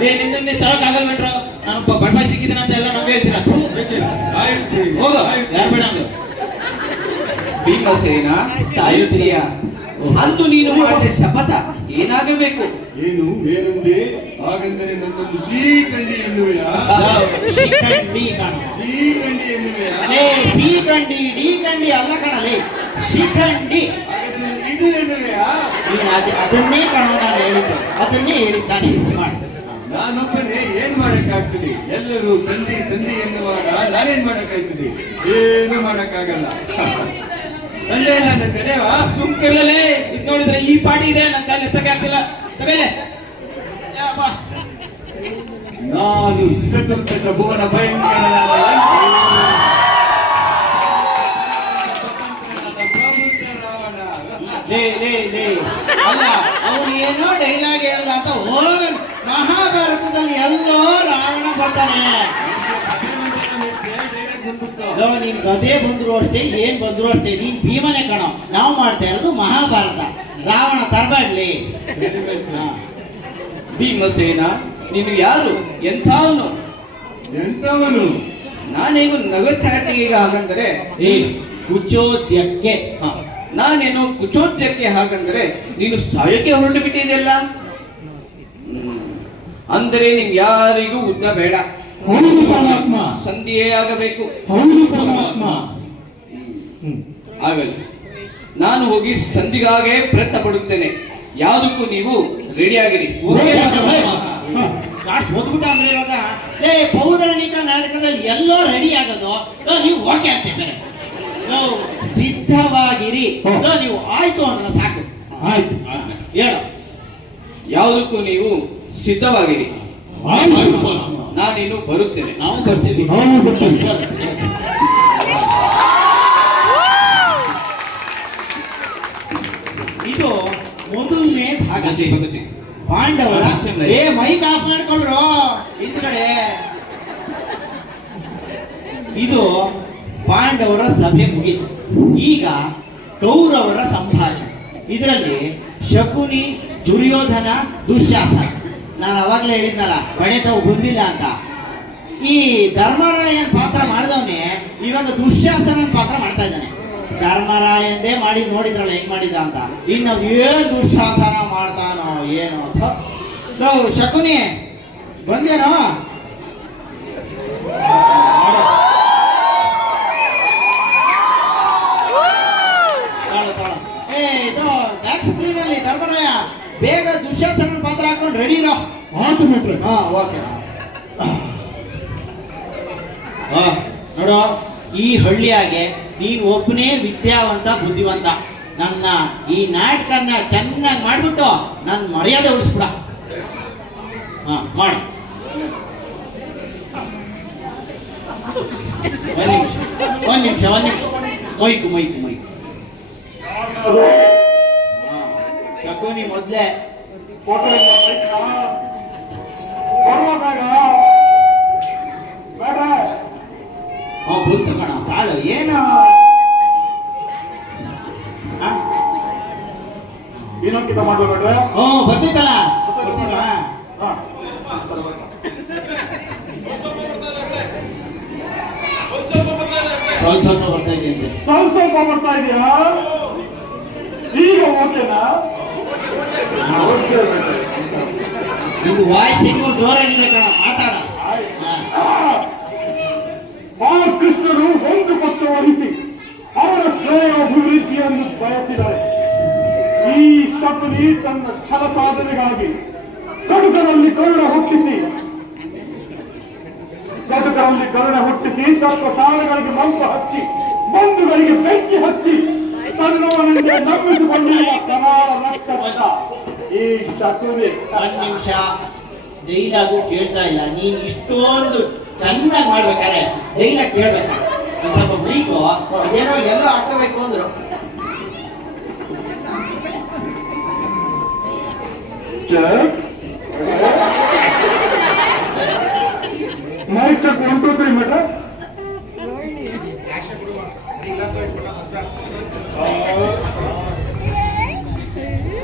ನಿಮ್ದನ್ನೇ ತರಕ್ಕಾಗಲ್ವೇನ್ರ? ನಾನೊಬ್ಬ ಬಡಪಾಯಿ ಸಿಕ್ಕಿದ್ದೇನೆ ಅಂತ ಎಲ್ಲ ನಂಗೆ ಹೇಳ್ತೀರಾ? ಸಾಯುತ್ತೇನೆ. ಹೋಗ, ಯಾರು ಬೇಡ ಅಂದ್ರು? ಭೀಮಸೇನ, ಸಾಯುತ್ತೀಯ. ಅಂದು ನೀನು ಮಾಡಿದ ಶಪಥ ಏನಾಗಬೇಕು? ಏನು ಏನಂದೆ? ಹಾಗೆಂದರೆ ನನ್ನನ್ನು ಶ್ರೀಕಂಡಿ ಎನ್ನುವೆಯಾ? ಶಿಖಂಡಿ ಕಣ. ಶ್ರೀಕಂಡಿ ಎನ್ನುವೆಯಾ? ಸಿಖಂಡಿ ಡಿ ಕಂಡಿ ಅಲ್ಲ ಕಣಲೇ, ಶಿಖಂಡಿ. ಹಾಗಾದ್ರೆ ಇದು ಎನ್ನುವೆಯಾ? ನೀನು ಅದನ್ನೇ ಕಣ ನಾನು ಹೇಳಿದ್ದು, ಅದನ್ನೇ ಹೇಳಿದ್ದಾನೆ. ಮಾಡಿ. ನಾನೊಬ್ಬನೇ ಏನ್ ಮಾಡಕ್ಕಾಗ್ತದೆ? ಎಲ್ಲರೂ ಸಂಧಿ ಸಂಧಿ ಎನ್ನುವಾಗ ನಾನೇನ್ ಮಾಡಕ್ಕಾಗ್ತದೆ? ಏನು ಮಾಡಕ್ಕಾಗಲ್ಲ. ತಂದೆ ನನ್ನ ಕಡೆವಾ ಸುಮ್ಕಿರ್ಲೇ. ಇದ್ ನೋಡಿದ್ರೆ ಈ ಪಾಟಿ ಇದೆ, ನನ್ನ ಕೈಲಿ ಎತ್ತಕ್ಕೆ ಆಗ್ತಿಲ್ಲ. ತಗಲೆ. ನಾನು ಚತುರ್ದಶ ಭುವನ ಭಯಂಕರ ಅಲ್ಲ, ಅವನು ಏನೋ ಡೈಲಾಗ್ ಹೇಳ್ದ ಅಂತ ಹೋಗ. ಮಹಾಭಾರತದಲ್ಲಿ ಎಲ್ಲೋ ರಾವಣ ಬರ್ತಾನೆ. ನೀನ್ ಗದೆ ಬಂದ್ರು ಅಷ್ಟೇ, ಏನ್ ಬಂದ್ರು ಅಷ್ಟೇ, ನೀನ್ ಭೀಮನೆ ಕಣ. ನಾವು ಮಾಡ್ತಾ ಇರೋದು ಮಹಾಭಾರತ. ರಾವಣ ತರಬೇಡ್ಲಿ. ಭೀಮಸೇನ, ನೀನು ಯಾರು? ಎಂಥವನು? ಎಂತವನು? ನಾನೇನು ನಗಸಾಟಿಗೆ ಹಾಗಂದರೆ ಕುಚೋದ್ಯಕ್ಕೆ. ನಾನೇನು ಕುಚೋದ್ಯಕ್ಕೆ ಹಾಗಂದರೆ ನೀನು ಸಾಯಕ್ಕೆ ಹೊರಟು ಬಿಟ್ಟಿದೆಯಲ್ಲ. ಅಂದರೆ ನಿಮ್ಗೆ ಯಾರಿಗೂ ಉದ್ದ ಬೇಡ, ಹೌದು ಪರಮಾತ್ಮ, ಸಂಧಿಯೇ ಆಗಬೇಕು. ಹೌದು ಪರಮಾತ್ಮ. ಆಗಲಿ, ನಾನು ಹೋಗಿ ಸಂಧಿಗಾಗೆ ಪ್ರಯತ್ನ ಪಡುತ್ತೇನೆ. ಯಾವುದಕ್ಕೂ ನೀವು ರೆಡಿ ಆಗಿರಿ. ಓದ್ಬಿಟ್ಟ ಅಂದ್ರೆ ಇವಾಗ ಪೌರಾಣಿಕ ನಾಟಕದಲ್ಲಿ ಎಲ್ಲೋ ರೆಡಿ ಆಗೋದು, ನೀವು ಓಕೆ ಅಂತ ಬೇರೆ. ಸಿದ್ಧವಾಗಿರಿ. ನೀವು ಆಯ್ತು ಅಂದ್ರೆ ಸಾಕು. ಆಯ್ತು, ಹೇಳು. ಯಾವುದಕ್ಕೂ ನೀವು ಸಿದ್ಧವಾಗಿರಿ. ಆಯ್ತು. ನಾನಿನ್ನು ಬರುತ್ತೇನೆ. ನಾವು ಬರ್ತೀವಿ. ನಾವು ಬರ್ತೀವಿ. ಇದು ಬಗಚಿ ಪಾಂಡವರ ಚಂದ. ಏ ಮೈಕ್ ಆಫ್ ಮಾಡ್ಕೊಳ್ರು ಹಿಂದ್ಗಡೆ. ಇದು ಪಾಂಡವರ ಸಭೆ ಮುಗಿತು. ಈಗ ಕೌರವರ ಸಂಭಾಷಣೆ. ಇದರಲ್ಲಿ ಶಕುನಿ, ದುರ್ಯೋಧನ, ದುಶ್ಯಾಸನ. ನಾನು ಅವಾಗಲೇ ಹೇಳಿದ್ನಲ್ಲ ತಾವು ಬಂದಿಲ್ಲ ಅಂತ. ಈ ಧರ್ಮರಾಯನ್ ಪಾತ್ರ ಮಾಡಿದವನೇ ಇವಾಗ ದುಶ್ಯಾಸನನ್ ಪಾತ್ರ ಮಾಡ್ತಾ ಇದ್ದಾನೆ. ಧರ್ಮರಾಯಂದೇ ಮಾಡಿ ನೋಡಿದ್ರಲ್ಲ ಹೆಂಗ್ ಮಾಡಿದ ಅಂತ. ಇನ್ನು ಏನ್ ದುಶ್ಯಾಸನ ಮಾಡ್ತಾನೋ ಏನೋ ಅಂತ. ಶಕುನಿ ಬಂದೇನೋ? ಇದು ಬ್ಯಾಕ್ ಸ್ಕ್ರೀನ್ ಅಲ್ಲಿ ಧರ್ಮರಾಯ ಬೇಗ ದುಶ್ಯಾಸನ ಪಾತ್ರ ಹಾಕೊಂಡು ರೆಡಿ ಇರೋ. ಆತು ಮಿಟ್ರೆ. ಹಾ ಓಕೆ. ನೋಡೋ, ಈ ಹಳ್ಳಿಯಾಗೆ ನೀನು ಒಬ್ಬನೇ ವಿದ್ಯಾವಂತ ಬುದ್ಧಿವಂತ. ನನ್ನ ಈ ನಾಟಕನ್ನ ಚೆನ್ನಾಗಿ ಮಾಡ್ಬಿಟ್ಟು ನನ್ನ ಮರ್ಯಾದೆ ಉಳಿಸ್ಬಿಡ. ಹಾ ಮಾಡಿ. ಒಂದ್ ನಿಮಿಷ ಮೈಕು. ಶಕುನಿ ಮೊದ್ಲೇ ಬಂತು ಕಣ ತಾಳು. ಏನು ಬರ್ತಿತ್ತಲ್ಲ ಬರ್ತೀವಾ? ಸ್ವಲ್ಪ ಬರ್ತಾ ಇದೆಯಂತೆ. ಸ್ವಲ್ಪ ಬರ್ತಾ ಇದೆಯಾ? ಈಗ ಓಕೆನಾ? ಇದು ವಾಯ್ಸ್ ಹೆಂಗೋ ಜೋರಾಗಿದೆ ಕಣ, ಮಾತಾಡ. ಆ ಕೃಷ್ಣರು ಒಂದು ಪಕ್ಷ ವಹಿಸಿ ಅವರ ಶ್ರೇಯೋಭಿವೃದ್ಧಿಯನ್ನು ಬಯಸಿದ್ದಾರೆ. ಈ ಶಕುನಿ ತನ್ನ ಛಲ ಸಾಧನೆಗಾಗಿ ಕಡುಕರಲ್ಲಿ ಕರುಣೆ ಹುಟ್ಟಿಸಿ ತತ್ವ ಶಾಲೆಗಳಿಗೆ ಮಂಪು ಹಚ್ಚಿ ಬಂಧುಗಳಿಗೆ ಬೆಂಕಿ ಹಚ್ಚಿ ತನ್ನವನನ್ನೇ ನಂಬಿಸಿಕೊಂಡಿರುವ ಸಮಾನ ರಕ್ತದ ಈ ಶಕುನಿ. ಒಂದ್ ನಿಮಿಷ, ಡೈಲಾಗು ಕೇಳ್ತಾ ಇಲ್ಲ. ನೀನ್ ಇಷ್ಟೊಂದು ಚೆನ್ನಾಗಿ ಮಾಡ್ಬೇಕಾರೆ ಡೈಲಾಗ್ ಕೇಳ್ಬೇಕ. ಒಂದ್ ಸ್ವಲ್ಪ ಬೈಕು ಅದೇನೋ ಎಲ್ಲ ಹಾಕಬೇಕು ಅಂದ್ರು. Mic check 1 2 3 metre.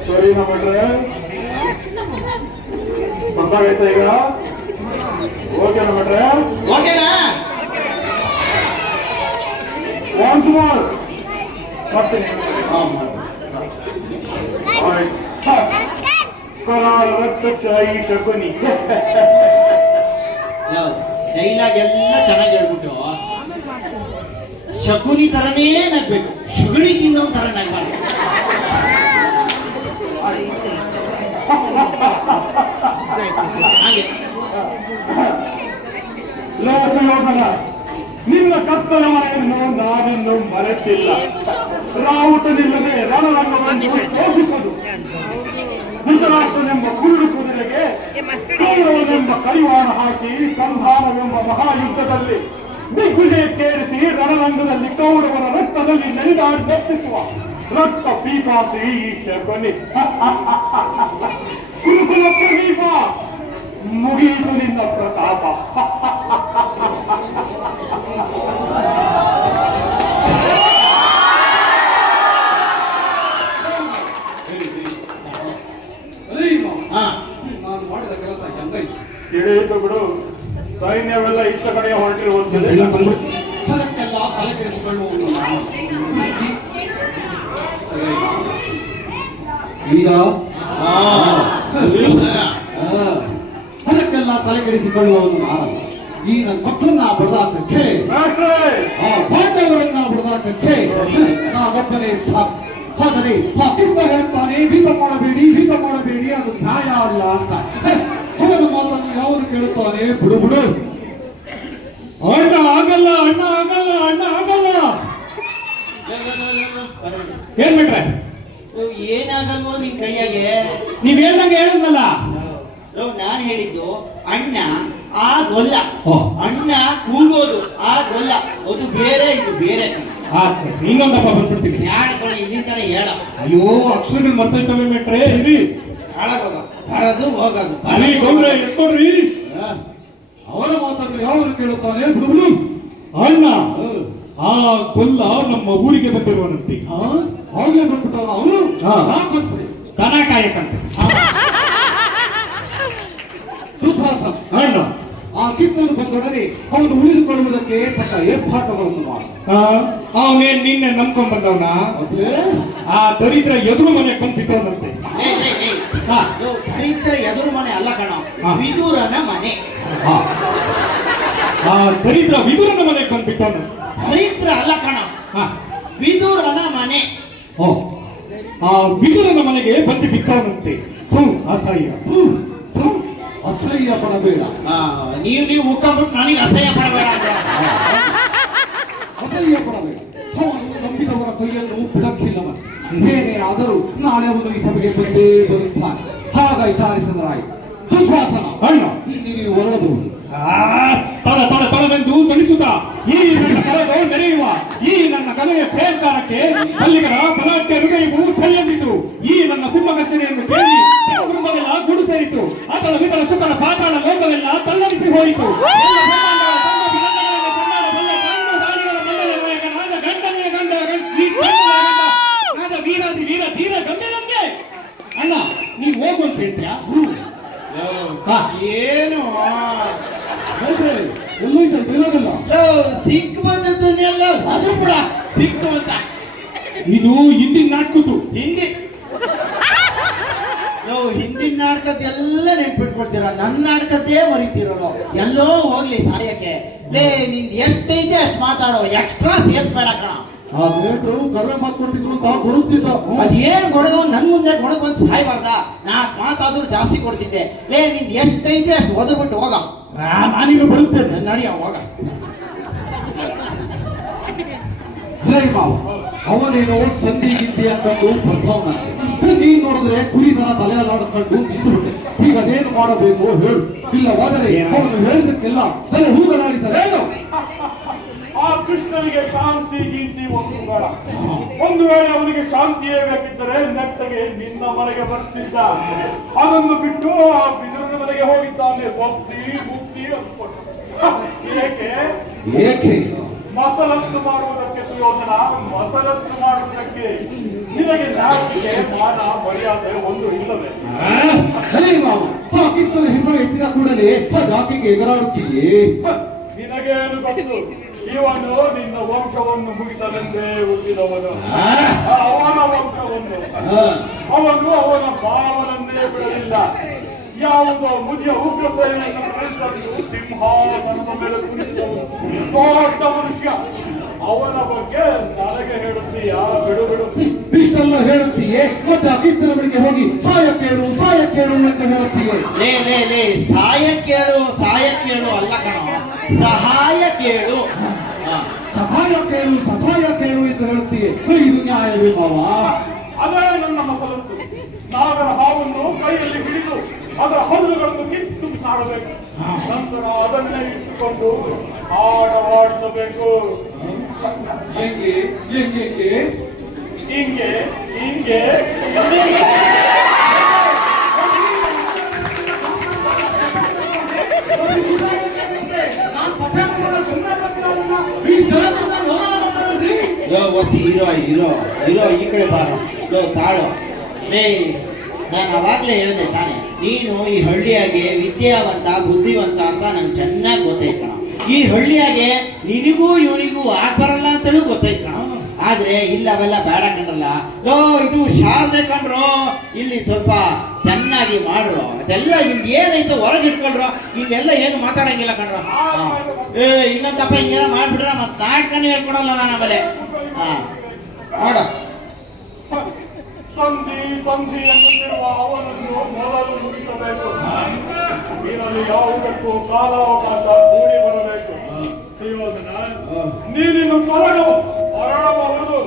ಸರಿ ನಮ್ರೆ ಸಂತಾಗೈತೆ ಈಗ. ಓಕೆ ನಮ್ರೆ ಓಕೆನಾ? ಒನ್ಸ್ ಮೋರ್ ಬರ್ತೀನಿ. ಕರಾಳ ರಕ್ತಚಾಯಿ ಶಕುನಿ. ಡೈಲಾಗ್ ಎಲ್ಲ ಚೆನ್ನಾಗಿ ಹೇಳ್ಬಿಟ್ಟು ಶಕುನಿ ತರನೇ ನಗ್ಬೇಕು, ಶುಗಣಿ ತಿನ್ನೋ ತರ ನಗ್ಬಾರ್ದು. ಹಾಗೆ ಲೋಕಯೋಧನ, ನಿನ್ನ ಕತ್ತಲ ಮನೆಯನ್ನು ನಾನಿನ್ನು ಮರೆತಿಲ್ಲ. ರಾವುತನಿಲ್ಲದೆ ರಣರಂಗವನ್ನು ಶೋಭಿಸುವುದು. ಧೃತರಾಷ್ಟ್ರನೆಂಬ ಕುರುಡು ಕುದುರೆಗೆ ಕೌರವನೆಂಬ ಕಡಿವಾಣ ಹಾಕಿ ಸಂಧಾನವೆಂಬ ಮಹಾಯುದ್ಧದಲ್ಲಿ ದಿಗ್ವಿಜಯಕ್ಕೇರಿಸಿ ರಣರಂಗದಲ್ಲಿ ಕೌರವರ ರಕ್ತದಲ್ಲಿ ನೆನೆದಾಡಿ ದರ್ಶಿಸುವ ರಕ್ತ ಪೀಪಾಸಿ ಈ ಶಕುನಿ. ಕುರುಕುಲ ಪ್ರದೀಪ ಮುಗಿಯಿತು ನಿನ್ನ ಪ್ರತಾಪ. ನಾನು ಮಾಡಿದ ಕೆಲಸ ಎಂದ ತಿಳಿಯಿತು ಬಿಡು. ಸೈನ್ಯವೆಲ್ಲ ಇತ್ತ ಕಡೆ ಹೊರಟಿರುವಂತೆ ಅದಕ್ಕೆಲ್ಲ ತಲೆ ಕೆಡಿಸಿಕೊಳ್ಳುವುದು ಈಗ ಅದಕ್ಕೆಲ್ಲ ತಲೆ ಕೆಡಿಸಿಕೊಳ್ಳುವುದು ನಾನು. ಈ ನನ್ನ ಮಕ್ಕಳನ್ನ ಬಡದಾಕಕ್ಕೆ, ಆ ಪಾಂಡವರನ್ನ ಬಡದಾಕಕ್ಕೆ ನಾನೊಬ್ಬನೇ ಸಾಕು. ಆದರೆ ಭೀಮ ಹೇಳ್ತಾನೆ, ಭೀಮ ಮಾಡಬೇಡಿ, ಅದು ನ್ಯಾಯ ಅಲ್ಲ ಅಂತ. ಅವನ ಮಾತನ್ನು ಯಾವುದು ಕೇಳುತ್ತಾನೆ? ಬಿಡು ಅಣ್ಣ ಆಗಲ್ಲ. ಏನ್ ಬಿಟ್ರೆ ಏನಾಗಲ್ವೋ ನಿನ್ ಕೈಯಾಗೆ? ನೀವ್ ಹೇಳ್ದಂಗೆ ಹೇಳಿದ್ನಲ್ಲ. ನಾನ್ ಹೇಳಿದ್ದು ಅಣ್ಣ ಆಗೋಲ್ಲ. ಓ. ಅಣ್ಣ ಕೂಗೋದು ಆಗೋಲ್ಲ, ಅದು ಬೇರೆ ಇದು ಬೇರೆ. ಇನ್ನೊಂದಪ್ಪ ಬಂದ್ಬಿಡ್ತೀವಿ. ಯಾಡ್ಕೊಳ್ಳಿ ಇಲ್ಲಿಂದಾನೆ ಹೇಳ. ಅಯ್ಯೋ ಅಕ್ಷರಗಳು ಮರ್ತೋಯ್ತವೆ ಮೆಟ್ರೆ. ಇರಿ ಹಾಳಾಗೋಗ ಬರೋದು ಹೋಗೋದು ಅರೆ ಗೌಡ್ರೆ ಎತ್ಕೊಡ್ರಿ. ಅವರ ಮಾತನ್ನು ಯಾವರು ಕೇಳುತ್ತಾನೆ ಬಿಡು. ಅಣ್ಣ ಆ ಕೊಲ್ಲ ನಮ್ಮ ಊರಿಗೆ ಬಂದಿರುವನಂತೆ. ಹಾಗೆ ಬಂದ್ಬಿಟ್ಟ ಅವನು ದನ ಕಾಯಕಂತೆ. ದುಶ್ವಾಸ ಅಣ್ಣ ಆ ಕೃಷ್ಣನು ಬಂದೊಡನೆ ಅವನು ಉಳಿದುಕೊಳ್ಳುವುದಕ್ಕೆ ತಕ್ಕ ಏರ್ಪಾಟುಗಳನ್ನು ಮಾಡ. ಅವನೇನ್ ನಿನ್ನೆ ನಂಬ್ಕೊಂಡ್ ಬಂದವನ ಆ ದರಿದ್ರ ಎದುರು ಮನೆ ಬಂದ್ಬಿಟ್ಟವನಂತೆ. ದರಿದ್ರ ಎದುರು ಮನೆ ಅಲ್ಲ ಕಣ, ವಿದುರನ ಮನೆ. ಆ ದರಿದ್ರ ವಿದುರನ ಮನೆಗೆ ಬಂದ್ಬಿಟ್ಟವನು. ದರಿದ್ರ ಅಲ್ಲ ಕಣ, ವಿದುರನ ಮನೆ. ಆ ವಿದುರನ ಮನೆಗೆ ಬಂದು ಬಿಟ್ಟವನಂತೆ. ಅಸಹ್ಯ ಅಸಹ್ಯ ಪಡಬೇಡ. ನೀವು ಮುಖಬಿಟ್ಟು ನನಗೆ ಅಸಹ್ಯ ಪಡಬೇಡ. ಅಸಹ್ಯ ಪಡಬೇಡ. ಅವನು ನಂಬಿದವರ ಕೈಯನ್ನು ಬಿಡಕ್ಕಿಲ್ಲವ. ಏನೇ ಆದರೂ ನಾಳೆ ಅವನು ಈ ಸಭೆಗೆ ಬಂದೇ ಬರುತ್ತಾನೆ. ಹಾಗ ವಿಚಾರಿಸಿದರಾಯಿತು. ದುಶ್ವಾಸನ ಅಣ್ಣ ನೀವು ಹೊರಡಬಹುದು. ತಳವೆಂದು ಧ್ವನಿಸುತ್ತ ಈ ನನ್ನ ಕಲೆದು ಮೆರೆಯುವ ಈ ನನ್ನ ಕಲೆಯ ಛೇಲ್ಕಾರಕ್ಕೆ ಮಲ್ಲಿಗರ ಬಲಾಢ್ಯ ಹೃದಯವು ಚೆಲ್ಲೆಂದಿತು. ಈ ನನ್ನ ಸಿಂಹಗರ್ಜನೆಯನ್ನು ಕೇಳಿ ಕುಟುಂಬವೆಲ್ಲ ಗುಡು ಸೇರಿತು. ಆತನ ವಿತಲ ಸುತಲ ಪಾತಾಳ ಲೋಕವೆಲ್ಲ ತಲ್ಲರಿಸಿ ಹೋಯಿತು. ವೀರಾದಿ ವೀರ ಧೀರ ಗಂಭೀರಂಗೆ ಅಣ್ಣ ನೀವು ಹೋಗು ಅಂತ ಹೇಳ್ತೀಯಾ? ಏನು ಸಿಕ್ ಬಂದದ್ದನ್ನೆಲ್ಲ ಅದು ಕೂಡ ಸಿಕ್ತು ಅಂತ. ಇದು ಹಿಂದಿನ ನಾಟಕದ್ದು. ಹಿಂದಿನ ನಾಟಕದ್ದೆಲ್ಲ ನೆನ್ಪಿಟ್ಕೊಳ್ತೀರ, ನನ್ನ ನಾಟಕದ್ದೇ ಮರಿತೀರೋ. ಎಲ್ಲೋ ಹೋಗ್ಲಿ ಸಾಯಕ್ಕೆ. ಲೇ ನಿಂದ ಎಷ್ಟೈತೆ ಅಷ್ಟು ಮಾತಾಡೋ, ಎಕ್ಸ್ಟ್ರಾ ಸೇರ್ಸ್ಬೇಡ ಕಣ. ಆ ರೇಟು ಕಡಿಮೆ ಮಾತ್ಕೊಟ್ಟಿದ್ರು ತಾ ಕೊಡುತ್ತಿದ್ದ. ಅದೇನು ಗೊಡಗ ನನ್ ಮುಂದೆ ಗೊಡಗ ಬಂದು ಸಾಯ್ಬಾರ್ದ. ನಾಲ್ಕು ಮಾತಾದ್ರೂ ಜಾಸ್ತಿ ಕೊಡ್ತಿದ್ದೆ. ಲೇ ನಿಂದ ಎಷ್ಟೈತೆ ಅಷ್ಟು ಒದರ್ಬಿಟ್ಟು ಹೋಗ. ನಾನೀಗ ಬರುತ್ತೇನೆ. ನಡಿಯ ಹೋಗ. ಅವನೇನೋ ಸಂಧಿ ಗಿಂದಿ ಅಂಕೊಂಡು ಬರ್ತಾವನಂತೆ. ನೀನ್ ನೋಡಿದ್ರೆ ಕುರಿದನ ತಲೆ ಅಲ್ಲಾಡಿಸ್ಕೊಂಡು ನಿಂತು ಬಿಟ್ಟೆ. ಈಗ ಅದೇನು ಮಾಡಬೇಕು ಹೇಳು. ಇಲ್ಲ ಹೋದರೆ ಅವನು ಹೇಳಿದಕ್ಕೆಲ್ಲ ತಲೆ ಹೂಗಳಾಡಿಸಲೇನು? ಆ ಕೃಷ್ಣನಿಗೆ ಶಾಂತಿ ಗೀಂತಿ ಒಂದು ಬೇಡ. ಒಂದು ವೇಳೆ ಅವನಿಗೆ ಶಾಂತಿಯೇ ಬೇಕಿದ್ದರೆ ನೆಟ್ಟಗೆ ನಿನ್ನ ಮನೆಗೆ ಬರ್ತಿದ್ದ. ಅದನ್ನು ಬಿಟ್ಟು ಆ ಬಿದುರನ ಮನೆಗೆ ಹೋಗಿದ್ದಾನೆ. ಭಕ್ತಿ ಮುಕ್ತಿ ಅಂದ್ಕೊಂಡು ಏಕೆ ಮಸಲತ್ತು ಮಾಡುವುದಕ್ಕೆ ಸುಯೋಧನ, ಮಸಲತ್ತು ಮಾಡುವುದಕ್ಕೆ ನಿನಗೆ ನಾಚಿಕೆ ಮಾನ ಮರ್ಯಾದೆ ಒಂದು ಇಲ್ಲವೇ? ಪಾಕಿಸ್ತಾನ ಹೆಸರು ಎತ್ತಿದ ಕೂಡಲೇ ಯಾಕೆಗೆ ಎಗರಾಡುತ್ತೀಯೇ? ನಿನಗೇನು ಗೊತ್ತು? ಇವನು ನಿನ್ನ ವಂಶವನ್ನು ಮುಗಿಸಲೆಂದೇ ಹುಟ್ಟಿದವನು. ಅವನ ವಂಶವನ್ನು ಅವನ ಭಾವನನ್ನೇ ಬಿಡಲಿಲ್ಲ. ಯಾವುದೋ ಮುದಿಯ ಉಗ್ರ ಸೇನೆಯನ್ನು ಕರೆತಂದು ಸಿಂಹಾಸನದ ಮೇಲೆ ಕುಳಿತವನು ದೊಡ್ಡ ಮನುಷ್ಯ. ಅವನ ಬಗ್ಗೆ ನನಗೆ ಹೇಳುತ್ತೀಯಾ? ಬಿಡು. ಇಷ್ಟೆಲ್ಲ ಹೇಳುತ್ತೀಯೇ, ಮತ್ತೆ ಅಕಿಸ್ತನ ಬಳಿಗೆ ಹೋಗಿ ಸಾಯ ಕೇಳು ಅಂತ ಹೇಳುತ್ತೀಯೇ? ಲೇ ಸಾಯ ಕೇಳು ಅಲ್ಲ ಕಣ, ಸಹಾಯ ಕೇಳು. ಸಹಾಯ ಕೇಳು ಎಂದು ಹೇಳುತ್ತೀಯೇ? ಇದು ನ್ಯಾಯವೇ ಮಾವ? ಅದೇ ನನ್ನ ಮಸಲತ್ತು. ನಾಗರ ಹಾವನ್ನು ಕೈಯಲ್ಲಿ ಹಿಡಿದು ಅದರ ಹಲ್ಲುಗಳನ್ನು ಕಿತ್ತು ಸಾಡಬೇಕು. ನಂತರ ಅದನ್ನೇ ಇಟ್ಟುಕೊಂಡು ಆಡವಾಡಿಸಬೇಕು. ಹಿಂಗೆ ಇರೋ ಈ ಕಡೆ ಬಾರೋ. ತಾಳೋ. ಲೇ ನಾನು ಅವಾಗಲೇ ಹೇಳಿದೆ ತಾನೆ, ನೀನು ಈ ಹಳ್ಳಿಯಾಗೆ ವಿದ್ಯಾವಂತ ಬುದ್ಧಿವಂತ ಅಂತ ನಂಗೆ ಚೆನ್ನಾಗಿ ಗೊತ್ತೈತೆ ಕಣ. ಈ ಹಳ್ಳಿಯಾಗೆ ನಿನಗೂ ಇವನಿಗೂ ಬರಲ್ಲ ಅಂತಲೂ ಗೊತ್ತೈತೆ ಕಣ. ಆದ್ರೆ ಇಲ್ಲ ಅವೆಲ್ಲ ಬೇಡ ಕಣ್ರಲ್ಲ. ಇದು ಶಾರದೆ ಕಣ್ರು, ಇಲ್ಲಿ ಸ್ವಲ್ಪ ಚೆನ್ನಾಗಿ ಮಾಡ್ರು. ಅದೆಲ್ಲ ನಿಮ್ಗೆ ಏನೈತೆ ಹೊರಗೆ ಇಟ್ಕೊಳ್ರು. ಇಲ್ಲೆಲ್ಲ ಏನು ಮಾತಾಡಂಗಿಲ್ಲ ಕಣ್ರು. ಇನ್ನೊಂದಪ್ಪ ಹಿಂಗೆಲ್ಲ ಮಾಡ್ಬಿಟ್ರೆ ಮತ್ತೆ ನಾಟಕನೇ ಹೇಳ್ಕೊಡಲ್ಲ ನಾನು ಆಮೇಲೆ. ನೋಡ ಸಂಧಿ ಎನ್ನುತ್ತಿರುವ ಅವನನ್ನು ಮೊದಲು ಮುಗಿಸಬೇಕು. ಇದರಲ್ಲಿ ಯಾವುದಕ್ಕೂ ಕಾಲಾವಕಾಶ ಕೂಡಿ ಬರಬೇಕು. ಸುಯೋಧನ, ನೀನಿನ್ನು ಹೊರಡಬಹುದು.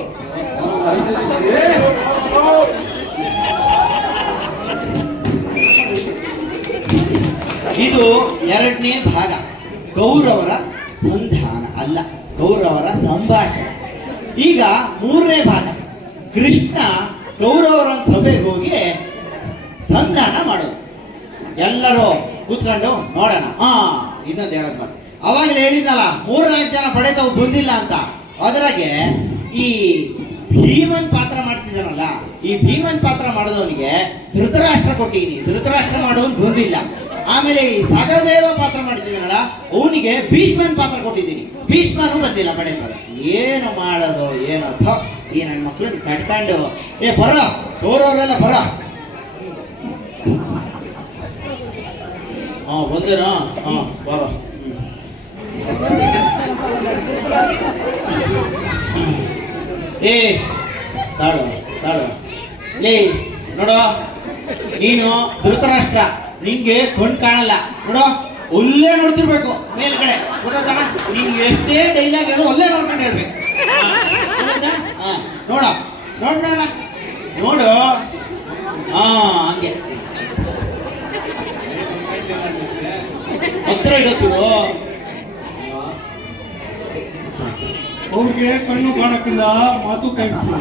ಇದು ಎರಡನೇ ಭಾಗ, ಕೌರವರ ಸಂಧಾನ ಅಲ್ಲ, ಕೌರವರ ಸಂಭಾಷಣೆ. ಈಗ ಮೂರನೇ ಭಾಗ, ಕೃಷ್ಣ ಕೌರವರ ಸಭೆಗೆ ಹೋಗಿ ಸಂಧಾನ ಮಾಡೋದು. ಎಲ್ಲರೂ ಕೂತ್ಕೊಂಡು ನೋಡೋಣ. ಇನ್ನೊಂದು ಹೇಳೋದು ಮಾಡಿ, ಅವಾಗಲೇ ಹೇಳಿದ್ನಲ್ಲ 3-4 ಜನ ಪಡೆದವು ಬಂದಿಲ್ಲ ಅಂತ. ಅದ್ರಾಗೆ ಈ ಭೀಮನ್ ಪಾತ್ರ ಮಾಡ್ತಿದ್ದಾನಲ್ಲ, ಈ ಭೀಮನ್ ಪಾತ್ರ ಮಾಡಿದವನಿಗೆ ಧೃತರಾಷ್ಟ್ರ ಕೊಟ್ಟಿದ್ದೀನಿ, ಧೃತರಾಷ್ಟ್ರ ಮಾಡೋನು ಬಂದಿಲ್ಲ. ಆಮೇಲೆ ಈ ಸಹದೇವ ಪಾತ್ರ ಮಾಡ್ತಿದ್ದಾನಲ್ಲ, ಅವನಿಗೆ ಭೀಷ್ಮನ್ ಪಾತ್ರ ಕೊಟ್ಟಿದ್ದೀನಿ, ಭೀಷ್ಮನು ಬಂದಿಲ್ಲ ಪಡೆತಾರೆ. ಏನು ಮಾಡೋದು ಏನೋ ಈ ನನ್ನ ಮಕ್ಕಳನ್ನ ಕಟ್ಕೊಂಡು ಬರ ಅವರವರೆಲ್ಲ ಬರ. ಬಂದೇನಾ? ಬರ. ತಾಳು ತಾಳು. ನೋಡೋ, ನೀನು ಧೃತರಾಷ್ಟ್ರ, ನಿಂಗೆ ಕೊಂಡ್ ಕಾಣಲ್ಲ ನೋಡೋ, ಒಳ್ಳೆ ನೋಡ್ತಿರ್ಬೇಕು ಮೇಲ್ಗಡೆ, ಗೊತ್ತಾ? ನಿನ್ಗೆ ಎಷ್ಟೇ ಡೈಲಾಗ್ ಹೇಳು ಒಳ್ಳೆ ನೋಡ್ಕೊಂಡು ಹೇಳ್ಬೇಕು. ನೋಡ ನೋಡ ನೋಡು, ಹಂಗೆ ಹತ್ರ ಇಡೋಚುರು. ಅವ್ರಿಗೆ ಕಣ್ಣು ಕಾಣಕ್ಕಿಲ್ಲ, ಮಾತು ಕೈಸಿಲ್ಲ.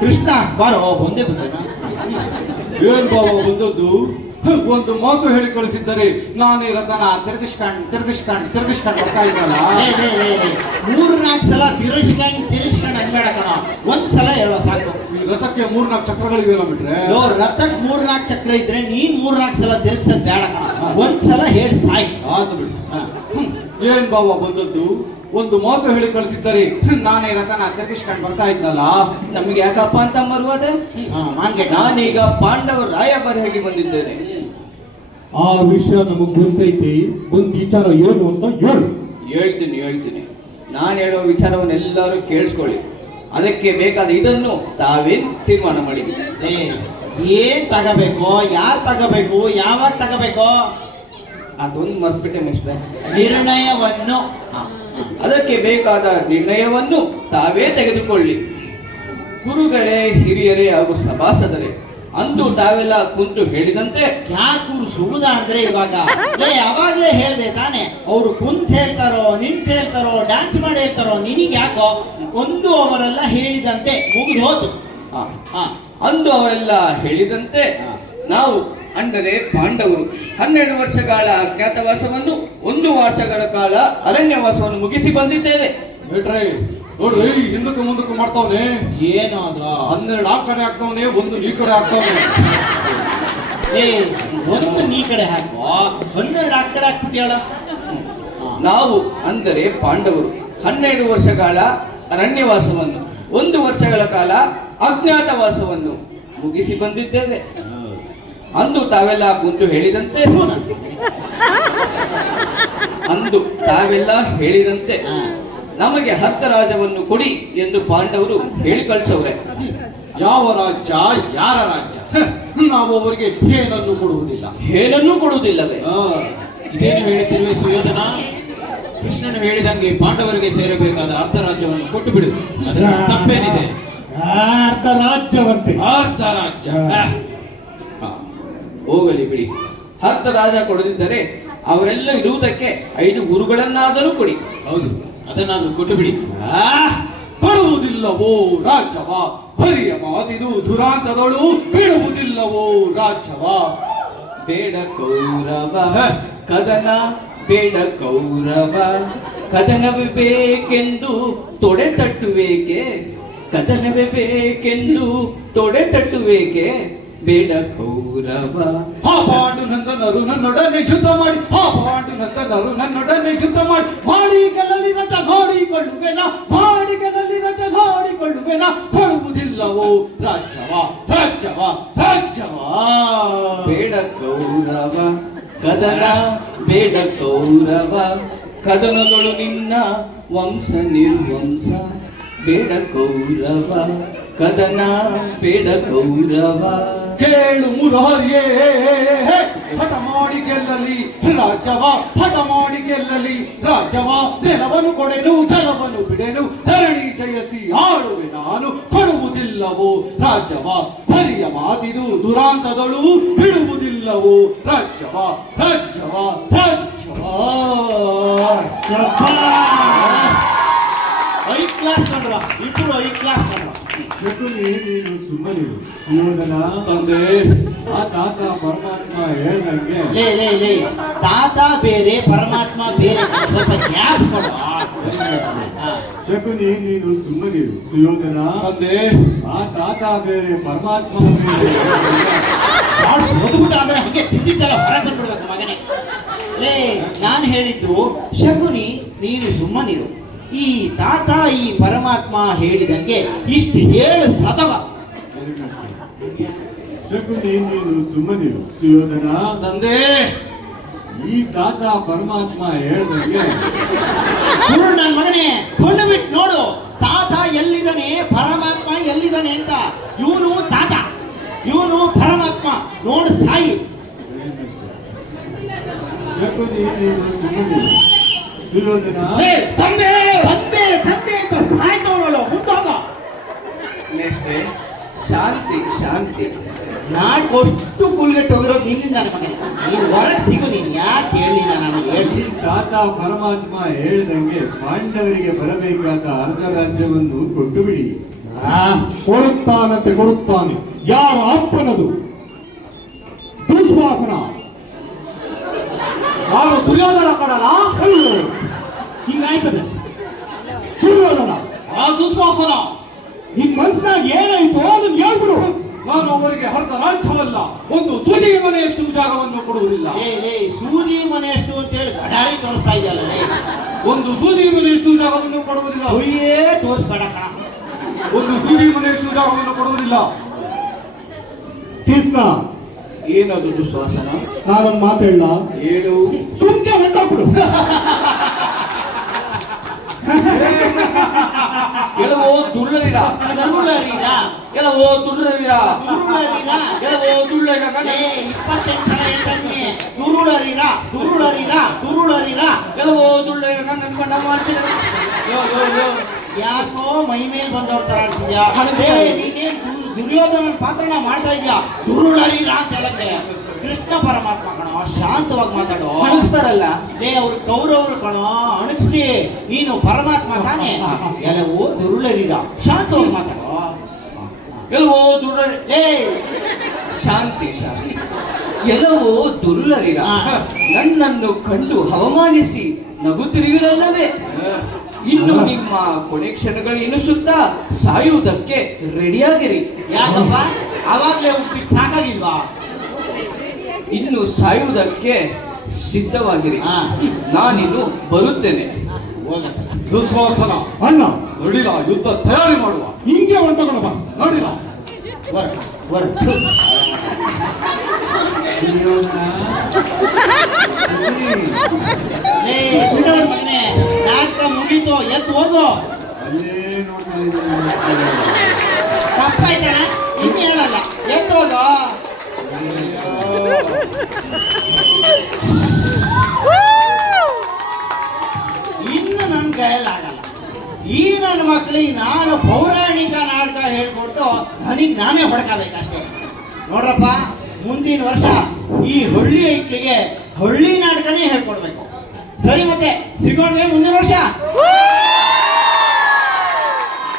ಕೃಷ್ಣ ಬಾರೋ, ಒಂದೇ ಬಂದ. ಏನ್ ಬಾವ ಬಂದದ್ದು? ಒಂದು ಮಾತು ಹೇಳಿ ಕಳಿಸಿದ್ದರೆ ನಾನೇ ರತನ ತಿರ್ಗಿಸ್ಕೊಂಡು ಬರ್ತಾ ಇದ್ದಲ್ಲ. 3-4 ಸಲ ತಿರುಗಿಸ್ಕೊಂಡು ಅನ್ಬೇಡ ಕಣ, ಒಂದ್ಸಲ ಹೇಳೋ ಸಾಕು. ಈ ರಥಕ್ಕೆ 3-4 ಚಕ್ರಗಳಿವೆಲ್ಲ ಬಿಟ್ರೆ, ರಥಕ್ಕೆ 3-4 ಚಕ್ರ ಇದ್ರೆ ನೀನ್ 3-4 ಸಲ ತಿರುಗಿಸೋದ್ ಬೇಡ ಕಣ, ಒಂದ್ಸಲ ಹೇಳಿ ಸಾಯಿ. ಆತು ಬಿಡಿ. ಏನ್ ಬಾವ ಬಂದದ್ದು? ಒಂದು ಮಾತು ಹೇಳಿ ಕಳಿಸಿದ್ದರೆ ನಾನೇ ರಥನ ತಿರ್ಗಿಸ್ಕೊಂಡು ಬರ್ತಾ ಇದ್ದಲ್ಲ. ನಮ್ಗೆ ಯಾಕಪ್ಪ ಅಂತ ಮರುವಾದೆ? ನಾನೀಗ ಪಾಂಡವ ರಾಯಭಾರಿಯಾಗಿ ಬಂದಿದ್ದೇನೆ. ಆ ವಿಷಯ ನಮಗ್ ಗೊತ್ತೈತಿ, ಒಂದ್ ವಿಚಾರ ಏನು ಅಂತ ಹೇಳು. ಹೇಳ್ತೀನಿ. ನಾನು ಹೇಳೋ ವಿಚಾರವನ್ನೆಲ್ಲರೂ ಕೇಳಿಸ್ಕೊಳ್ಳಿ. ಅದಕ್ಕೆ ಬೇಕಾದ ಇದನ್ನು ತಾವೇನ್ ತೀರ್ಮಾನ ಮಾಡಿದ್ದೀರಿ. ಏನ್ ತಗೋಬೇಕು, ಯಾರು ತಗೋಬೇಕು, ಯಾವಾಗ ತಗೋಬೇಕು ಅದೊಂದು ಮರ್ಬಿಟ್ಟೆ ಮಿಸ್ಟ್ರೆ. ನಿರ್ಣಯವನ್ನು, ಅದಕ್ಕೆ ಬೇಕಾದ ನಿರ್ಣಯವನ್ನು ತಾವೇ ತೆಗೆದುಕೊಳ್ಳಿ. ಗುರುಗಳೇ, ಹಿರಿಯರೇ ಹಾಗೂ ಸಭಾಸದರೇ, ಅಂದು ತಾವೆಲ್ಲ ಕುಂತು ಹೇಳಿದಂತೆ. ಯಾಕೆ ಸುಡುದ ಅಂದ್ರೆ ಇವಾಗ ಯಾವಾಗ್ಲೇ ಹೇಳ್ದೆ ತಾನೆ, ಅವ್ರು ಕುಂತ್ ಹೇಳ್ತಾರೋ ನಿಂತ್ ಹೇಳ್ತಾರೋ ಡ್ಯಾನ್ಸ್ ಮಾಡಿ ಹೇಳ್ತಾರೋ, ನಿನಗೆ ಯಾಕೋ ಒಂದು ಅವರೆಲ್ಲ ಹೇಳಿದಂತೆ ಮುಗಿದು ಹೋತು. ಅಂದು ಅವರೆಲ್ಲ ಹೇಳಿದಂತೆ ನಾವು ಅಂದರೆ ಪಾಂಡವರು 12 ವರ್ಷಗಳ ಅಜ್ಞಾತವಾಸವನ್ನು 1 ವರ್ಷಗಳ ಕಾಲ ಅರಣ್ಯವಾಸವನ್ನು ಮುಗಿಸಿ ಬಂದಿದ್ದೇವೆ. ಬಿಟ್ರೆ ನೋಡ್ರಿ, ಹಿಂದಕ್ಕೂ ಮುಂದಕ್ಕೂ ಮಾಡ್ತಾವನೆ. ಏನು ಅದು? 12 ಆ ಕಡೆ ಹಾಕ್ತಾವನೆ, 1 ಈ ಕಡೆ ಹಾಕ್ತಾವನೆ. ಒಂದು ನೀ ಕಡೆ ಹಾಕೋ, 12 ಆ ಕಡೆ ಹಾಕ್ಬಿಟ್ಟಿಯಾಳ. ನಾವು ಅಂದರೆ ಪಾಂಡವರು 12 ವರ್ಷಗಳ ಅರಣ್ಯವಾಸವನ್ನು 1 ವರ್ಷಗಳ ಕಾಲ ಅಜ್ಞಾತವಾಸವನ್ನು ಮುಗಿಸಿ ಬಂದಿದ್ದೇವೆ. ಅಂದು ತಾವೆಲ್ಲ ಕುಂತು ಹೇಳಿದಂತೆ ನಮಗೆ 10 ರಾಜ್ಯವನ್ನು ಕೊಡಿ ಎಂದು ಪಾಂಡವರು ಹೇಳಿ ಕಳಿಸವ್ರೆ. ಯಾವ ರಾಜ್ಯ, ಯಾರ ರಾಜ್ಯ? ನಾವು ಅವರಿಗೆ ಏನನ್ನು ಕೊಡುವುದಿಲ್ಲ. ಏನನ್ನೂ ಕೊಡುವುದಿಲ್ಲವೇ? ಇದೇನು ಹೇಳ್ತಿರುವೆ ಸುಯೋಧನ? ಕೃಷ್ಣನು ಹೇಳಿದಂಗೆ ಪಾಂಡವರಿಗೆ ಸೇರಬೇಕಾದ 10 ರಾಜ್ಯವನ್ನು ಕೊಟ್ಟು ಬಿಡು, ಅದರ ತಪ್ಪೇನಿದೆ? 10 ರಾಜ್ಯವಂತೆ. 10 ರಾಜ್ಯ ಹೋಗಲಿ ಬಿಡಿ. 10 ರಾಜ್ಯ ಕೊಡದಿದ್ದರೆ ಅವರೆಲ್ಲ ಇರುವುದಕ್ಕೆ 5 ಗುರುಗಳನ್ನಾದರೂ ಕೊಡಿ. ಹೌದು, ಅದನ್ನಾದ್ರೂ ಕೊಟ್ಟು ಬಿಡಿ. ಕೊಡುವುದಿಲ್ಲವೋ ರಾಜ್ಯವ? ಹರಿಯ ಮಾತಿದು ದುರಾಂತದಳು ಬಿಡುವುದಿಲ್ಲವೋ ರಾಜ್ಯವ? ಬೇಡ ಕೌರವ ಕದನ, ಬೇಡ ಕೌರವ ಕದನವೇ ಬೇಕೆಂದು ತೊಡೆ ತಟ್ಟುವೇಕೆ? ಕದನವೇ ಬೇಕೆಂದು ತೊಡೆ ತಟ್ಟುವೇಕೆ? ಬೇಡ ಕೌರವ. ಪಾಂಡುನಂದನರು ನನ್ನೊಡನೆ ಯುದ್ಧ ಮಾಡಿ, ಪಾಂಡುನಂದನರು ನನ್ನೊಡನೆ ಯುದ್ಧ ಮಾಡಿ, ಮಾಡಿ ಗೆಲ್ಲಲಿ ರಚ ನೋಡಿಕೊಳ್ಳುವೆನ, ಮಾಡಿ ಗೆಲ್ಲಲಿ ರಚ ನೋಡಿಕೊಳ್ಳುವೆನ. ಕೊಡುವುದಿಲ್ಲವೋ ರಾಜ್ಯವ? ಬೇಡ ಕೌರವ ಕದನ, ಬೇಡ ಕೌರವ ಕದನಗಳು ನಿನ್ನ ವಂಶ ನಿರ್ವಂಶ. ಬೇಡ ಕೌರವ ಕದನ, ಬೇಡ ಕೌರವ. ಕೇಳು ಮುರಾರಿಯೇ, ಹಠ ಮಾಡಿ ಗೆಲ್ಲಲಿ ರಾಜ್ಯವ, ಹಠ ಮಾಡಿ ಗೆಲ್ಲಲಿ ರಾಜ್ಯವ. ನೆಲವನ್ನು ಕೊಡೆನು, ಜಲವನ್ನು ಬಿಡೆನು, ಧರಣಿ ಜಯಿಸಿ ಆಳುವೆ ನಾನು. ಕೊಡುವುದಿಲ್ಲವೋ ರಾಜ್ಯವ? ಹರಿಯ ಮಾತಿದು ದುರಾಂತದಳು ಬಿಡುವುದಿಲ್ಲ ಇಲ್ಲವೋ ರಾಜ್ಯವ ರಾಜ್ಯವ ರಾಜ್ಯವ. ಐ ಕ್ಲಾಸ್ ಕಂಡ್ರ, ಇಬ್ರು ಐ ಕ್ಲಾಸ್ ಕಂಡ್ರ. ಶಕುನಿ ನೀನು ಸುಮ್ಮನಿರು. ಸುಯೋಧನ ತಂದೆ, ಆ ತಾತ ಪರಮಾತ್ಮ ಹೇಳ್ದಂಗೆ ಲೇ ಲೇ ಲೇ, ತಾತ ಬೇರೆ ಪರಮಾತ್ಮ ಬೇರೆ, ಸ್ವಲ್ಪ ಗ್ಯಾಪ್ ಕೊಡು. ಶಕುನಿ ನೀನು ಸುಮ್ಮನಿರು. ಸುಯೋಧನ ತಂದೆ, ಆ ತಾತ ಬೇರೆ ಪರಮಾತ್ಮ ಬೇರೆ. ಓದ್ಬಿಟ್ಟ ಅಂದ್ರೆ ಹಂಗೆ ತಿಂದಿದ್ದೆಲ್ಲ ಹೊರಗೆ ಬಂದ್ಬಿಡ್ಬೇಕು ಮಗನೇ. ಲೇ, ನಾನು ಹೇಳಿದ್ದು ಶಕುನಿ ನೀನು ಸುಮ್ಮನಿರು. ಈ ತಾತ ಈ ಪರಮಾತ್ಮ ಹೇಳಿದಂಗೆ ಇಷ್ಟು ಹೇಳು ಸತವ. ಶಕುನಿ ನೀನು ಸುಮ್ಮನಿರು. ಸುಯೋಧನ ತಂದೆ, ಈ ತಾತ ಪರಮಾತ್ಮ ಹೇಳ್ದಂಗೆ ನನ್ನ ಮಗನೇ ಕೊಂಡು ಬಿಟ್ಟು ನೋಡು, ತಾತ ಎಲ್ಲಿದ್ದಾನೆ ಪರಮಾತ್ಮ ಎಲ್ಲಿದ್ದಾನೆ ಅಂತ. ಇವನು ತಾತ, ಇವನು ಪರಮಾತ್ಮ, ನೋಡು ಸಾಯಿ. ಶಕುನಿ ನೀನು ಸುಮ್ಮನಿರು. ಸುಯೋಧನ ಏ, ತಂದೆ, ತಂದೆ ತಂದೆ ಅಂತ ಸಾಯ್ತವನಲ್ಲ, ಮುಂದೋಗ. ಮೇಷ್ಟ್ರೆ, ಶಾಂತಿ ಶಾಂತಿ. ನಾಟಕ ಅಷ್ಟು ಕೂಲ್ಗೆಟ್ಟು ಹೋಗಿರೋದು ನಿನ್ನಿಂದ ನನ್ನ ಮಗನೇ. ನೀನು ಹೊರಗೆ ಸಿಗು, ನೀನು ಯಾಕೆ ಹೇಳಿಲ್ಲ ನಾನು ಈ ಹೇಳ್ತೀನಿ. ತಾತ ಪರಮಾತ್ಮ ಹೇಳ್ದಂಗೆ ಪಾಂಡವರಿಗೆ ಬರಬೇಕಾದ ಅರ್ಧ ರಾಜ್ಯವನ್ನು ಕೊಟ್ಟು ಬಿಡಿ. ಕೊಡುತ್ತಾನಂತೆ ಕೊಡುತ್ತಾನೆ. ಯಾರ ಅಪ್ಪನದು? ದುಶ್ವಾಸನ. ನಾನು ದುರ್ಯೋಧನ ಕೊಡಲ್ಲ. ಅಲ್ಲೋ, ಹಿಂಗಾಯ್ತದೆ. ದುರ್ಯೋಧನ, ಆ ದುಶ್ವಾಸನ, ನಿನ್ ಮನ್ಸಿನಾಗ ಏನಾಯ್ತು ಅದನ್ನ ಹೇಳ್ಬಿಡು. ನಾನು ಅವರಿಗೆ ಅರ್ಧ ರಾಜ್ಯವಲ್ಲ, ಒಂದು ಸೂಜಿಗೆ ಮನೆಯಷ್ಟು ಜಾಗವನ್ನು ಕೊಡುವುದಿಲ್ಲ. ಲೇ ಸೂಜಿ ಮನೆ ಎಷ್ಟು ಅಂತ ಹೇಳಿ ಗಡಾರಿ ತೋರಿಸ್ತಾ ಇದೆಯಲ್ಲ ಲೇ. ಒಂದು ಸೂಜಿಗೆ ಮನೆಯಷ್ಟು ಜಾಗವನ್ನು ಕೊಡುವುದಿಲ್ಲ. ಒಯ್ಯೇ ತೋರಿಸ್ಬೇಡ ಕಣ. ಒಂದು ಸೂಜಿಗೆ ಮನೆಯಷ್ಟು ಜಾಗವನ್ನು ಕೊಡುವುದಿಲ್ಲ. ಕೃಷ್ಣ, ಏನದು ದುಶ್ವಾಸನ? ನಾನೊಂದು ಮಾತಾಡಲ್ಲ, ಏನು? ಸುಮ್ಕೆ ಹೊಂಟೋಗ್ಬಿಡು. ಕೆಲವೋ ದುರ್ಲರಿರ, ದುರುಳರಿರ, ಕೆಲವೋ ದುರ್ಲರಿರ, ದುರುಳರಿರ. ಕೆಲವೋ ದುರ್ಲರಿರ. ಲೇ 28 ಸಲ ಹೇಳ್ತಾ ಇದೀನಿ, ದುರುಳರಿರ ದುರುಳರಿರ ದುರುಳರಿರ. ಕೆಲವೋ ದುರ್ಲರಿರ. ನನ್ನ ಕಂಡ ಮಾತಿನ ಯೋ ಯೋ ಯೋ, ಯಾಕೋ ಮೈ ಮೇಲೆ ಬಂದವ್ರ ತರ ಆಡ್ತಿದ್ಯಾ? ಲೇ, ನೀನೇನ್ ದುರ್ಯೋಧನ ಪಾತ್ರನ ಮಾಡ್ತಾ ಇದ್ಯಾ? ದುರುಳರಿರ ಅಂತ ಹೇಳಕ್ಕೆ ಕೃಷ್ಣ ಪರಮಾತ್ಮ ಕಣೋ, ಶಾಂತವಾಗಿ ಮಾತಾಡೋ. ಅಣಿಸ್ತಾರಲ್ಲ. ಲೇ, ಅವ್ರು ಕೌರವರು ಕಣೋ, ಅಣಗಿಸ್ಲಿ. ನೀನು ಪರಮಾತ್ಮ ತಾನೇ. ಎಲ್ಲವೂ ದುರುಳರಿರ, ಶಾಂತವಾಗಿ ಮಾತಾಡೋ. ಕೆಲವೋ ದುರ್ಲರಿ. ಲೇ, ಶಾಂತಿ ಶಾಂತಿ. ಎಲ್ಲವೋ ದುರ್ಲರಿರ ಹಾ. ನನ್ನನ್ನು ಕಂಡು ಅವಮಾನಿಸಿ ನಗುತ್ತಿರುವಿರಲ್ಲವೇ? ಇನ್ನು ನಿಮ್ಮ ಕೊನೆ ಕ್ಷಣಗಳು ಎನಿಸುತ್ತಾ ಸಾಯುವುದಕ್ಕೆ ರೆಡಿಯಾಗಿರಿ. ಯಾಕಪ್ಪ ಅವಾಗ್ಲೇ ಹೋಗ್ತಿದ್ ಸಾಕಾಗಿಲ್ವಾ? ಇನ್ನು ಸಾಯುವುದಕ್ಕೆ ಸಿದ್ಧವಾಗಿರಿ. ಹಾ. ನಾನಿನ್ನು ಬರುತ್ತೇನೆ. ಹೋಗತ್ತೆ. ದುಶ್ವಾಸನ ಅಣ್ಣ, ನಡಿಲ, ಯುದ್ಧ ತಯಾರಿ ಮಾಡುವ. ಹಿಂಗೆ ಹೊಂಟೋಗೋಣ ಬಾ. ನಡಿಲ. ಲೇ, ಬಿಡೋಣ ಮಗನೇ, ನಾಟಕ ಮುಗೀತು, ಎದ್ದು ಹೋಗು. ಅಲ್ಲೇ ನೋಡ್ತಾ ಇದ್ದೀನಿ. ತಪ್ಪಾಯ್ತಣ, ಇನ್ನು ಹೇಳಲ್ಲ, ಎದ್ದು ಹೋಗು. ಇನ್ನು ನನ್ನ ಕೈಯಲ್ಲಾಗಲ್ಲ. ಈ ನನ್ನ ಮಕ್ಕಳಿಗೆ ನಾನು ಪೌರಾಣಿಕ ನಾಟಕ ಹೇಳ್ಕೊಟ್ಟು ನನಗೆ ನಾನೇ ಹೊಡ್ಕೋಬೇಕಷ್ಟೇ. ನೋಡ್ರಪ್ಪ, ಮುಂದಿನ ವರ್ಷ ಈ ಹಳ್ಳಿ ಐಕ್ಳಿಗೆ ಹಳ್ಳಿ ನಾಟಕನೇ ಹೇಳ್ಕೊಡ್ಬೇಕು. ಸರಿ, ಮತ್ತೆ ಸಿಗೋಣ ಮುಂದಿನ ವರ್ಷ.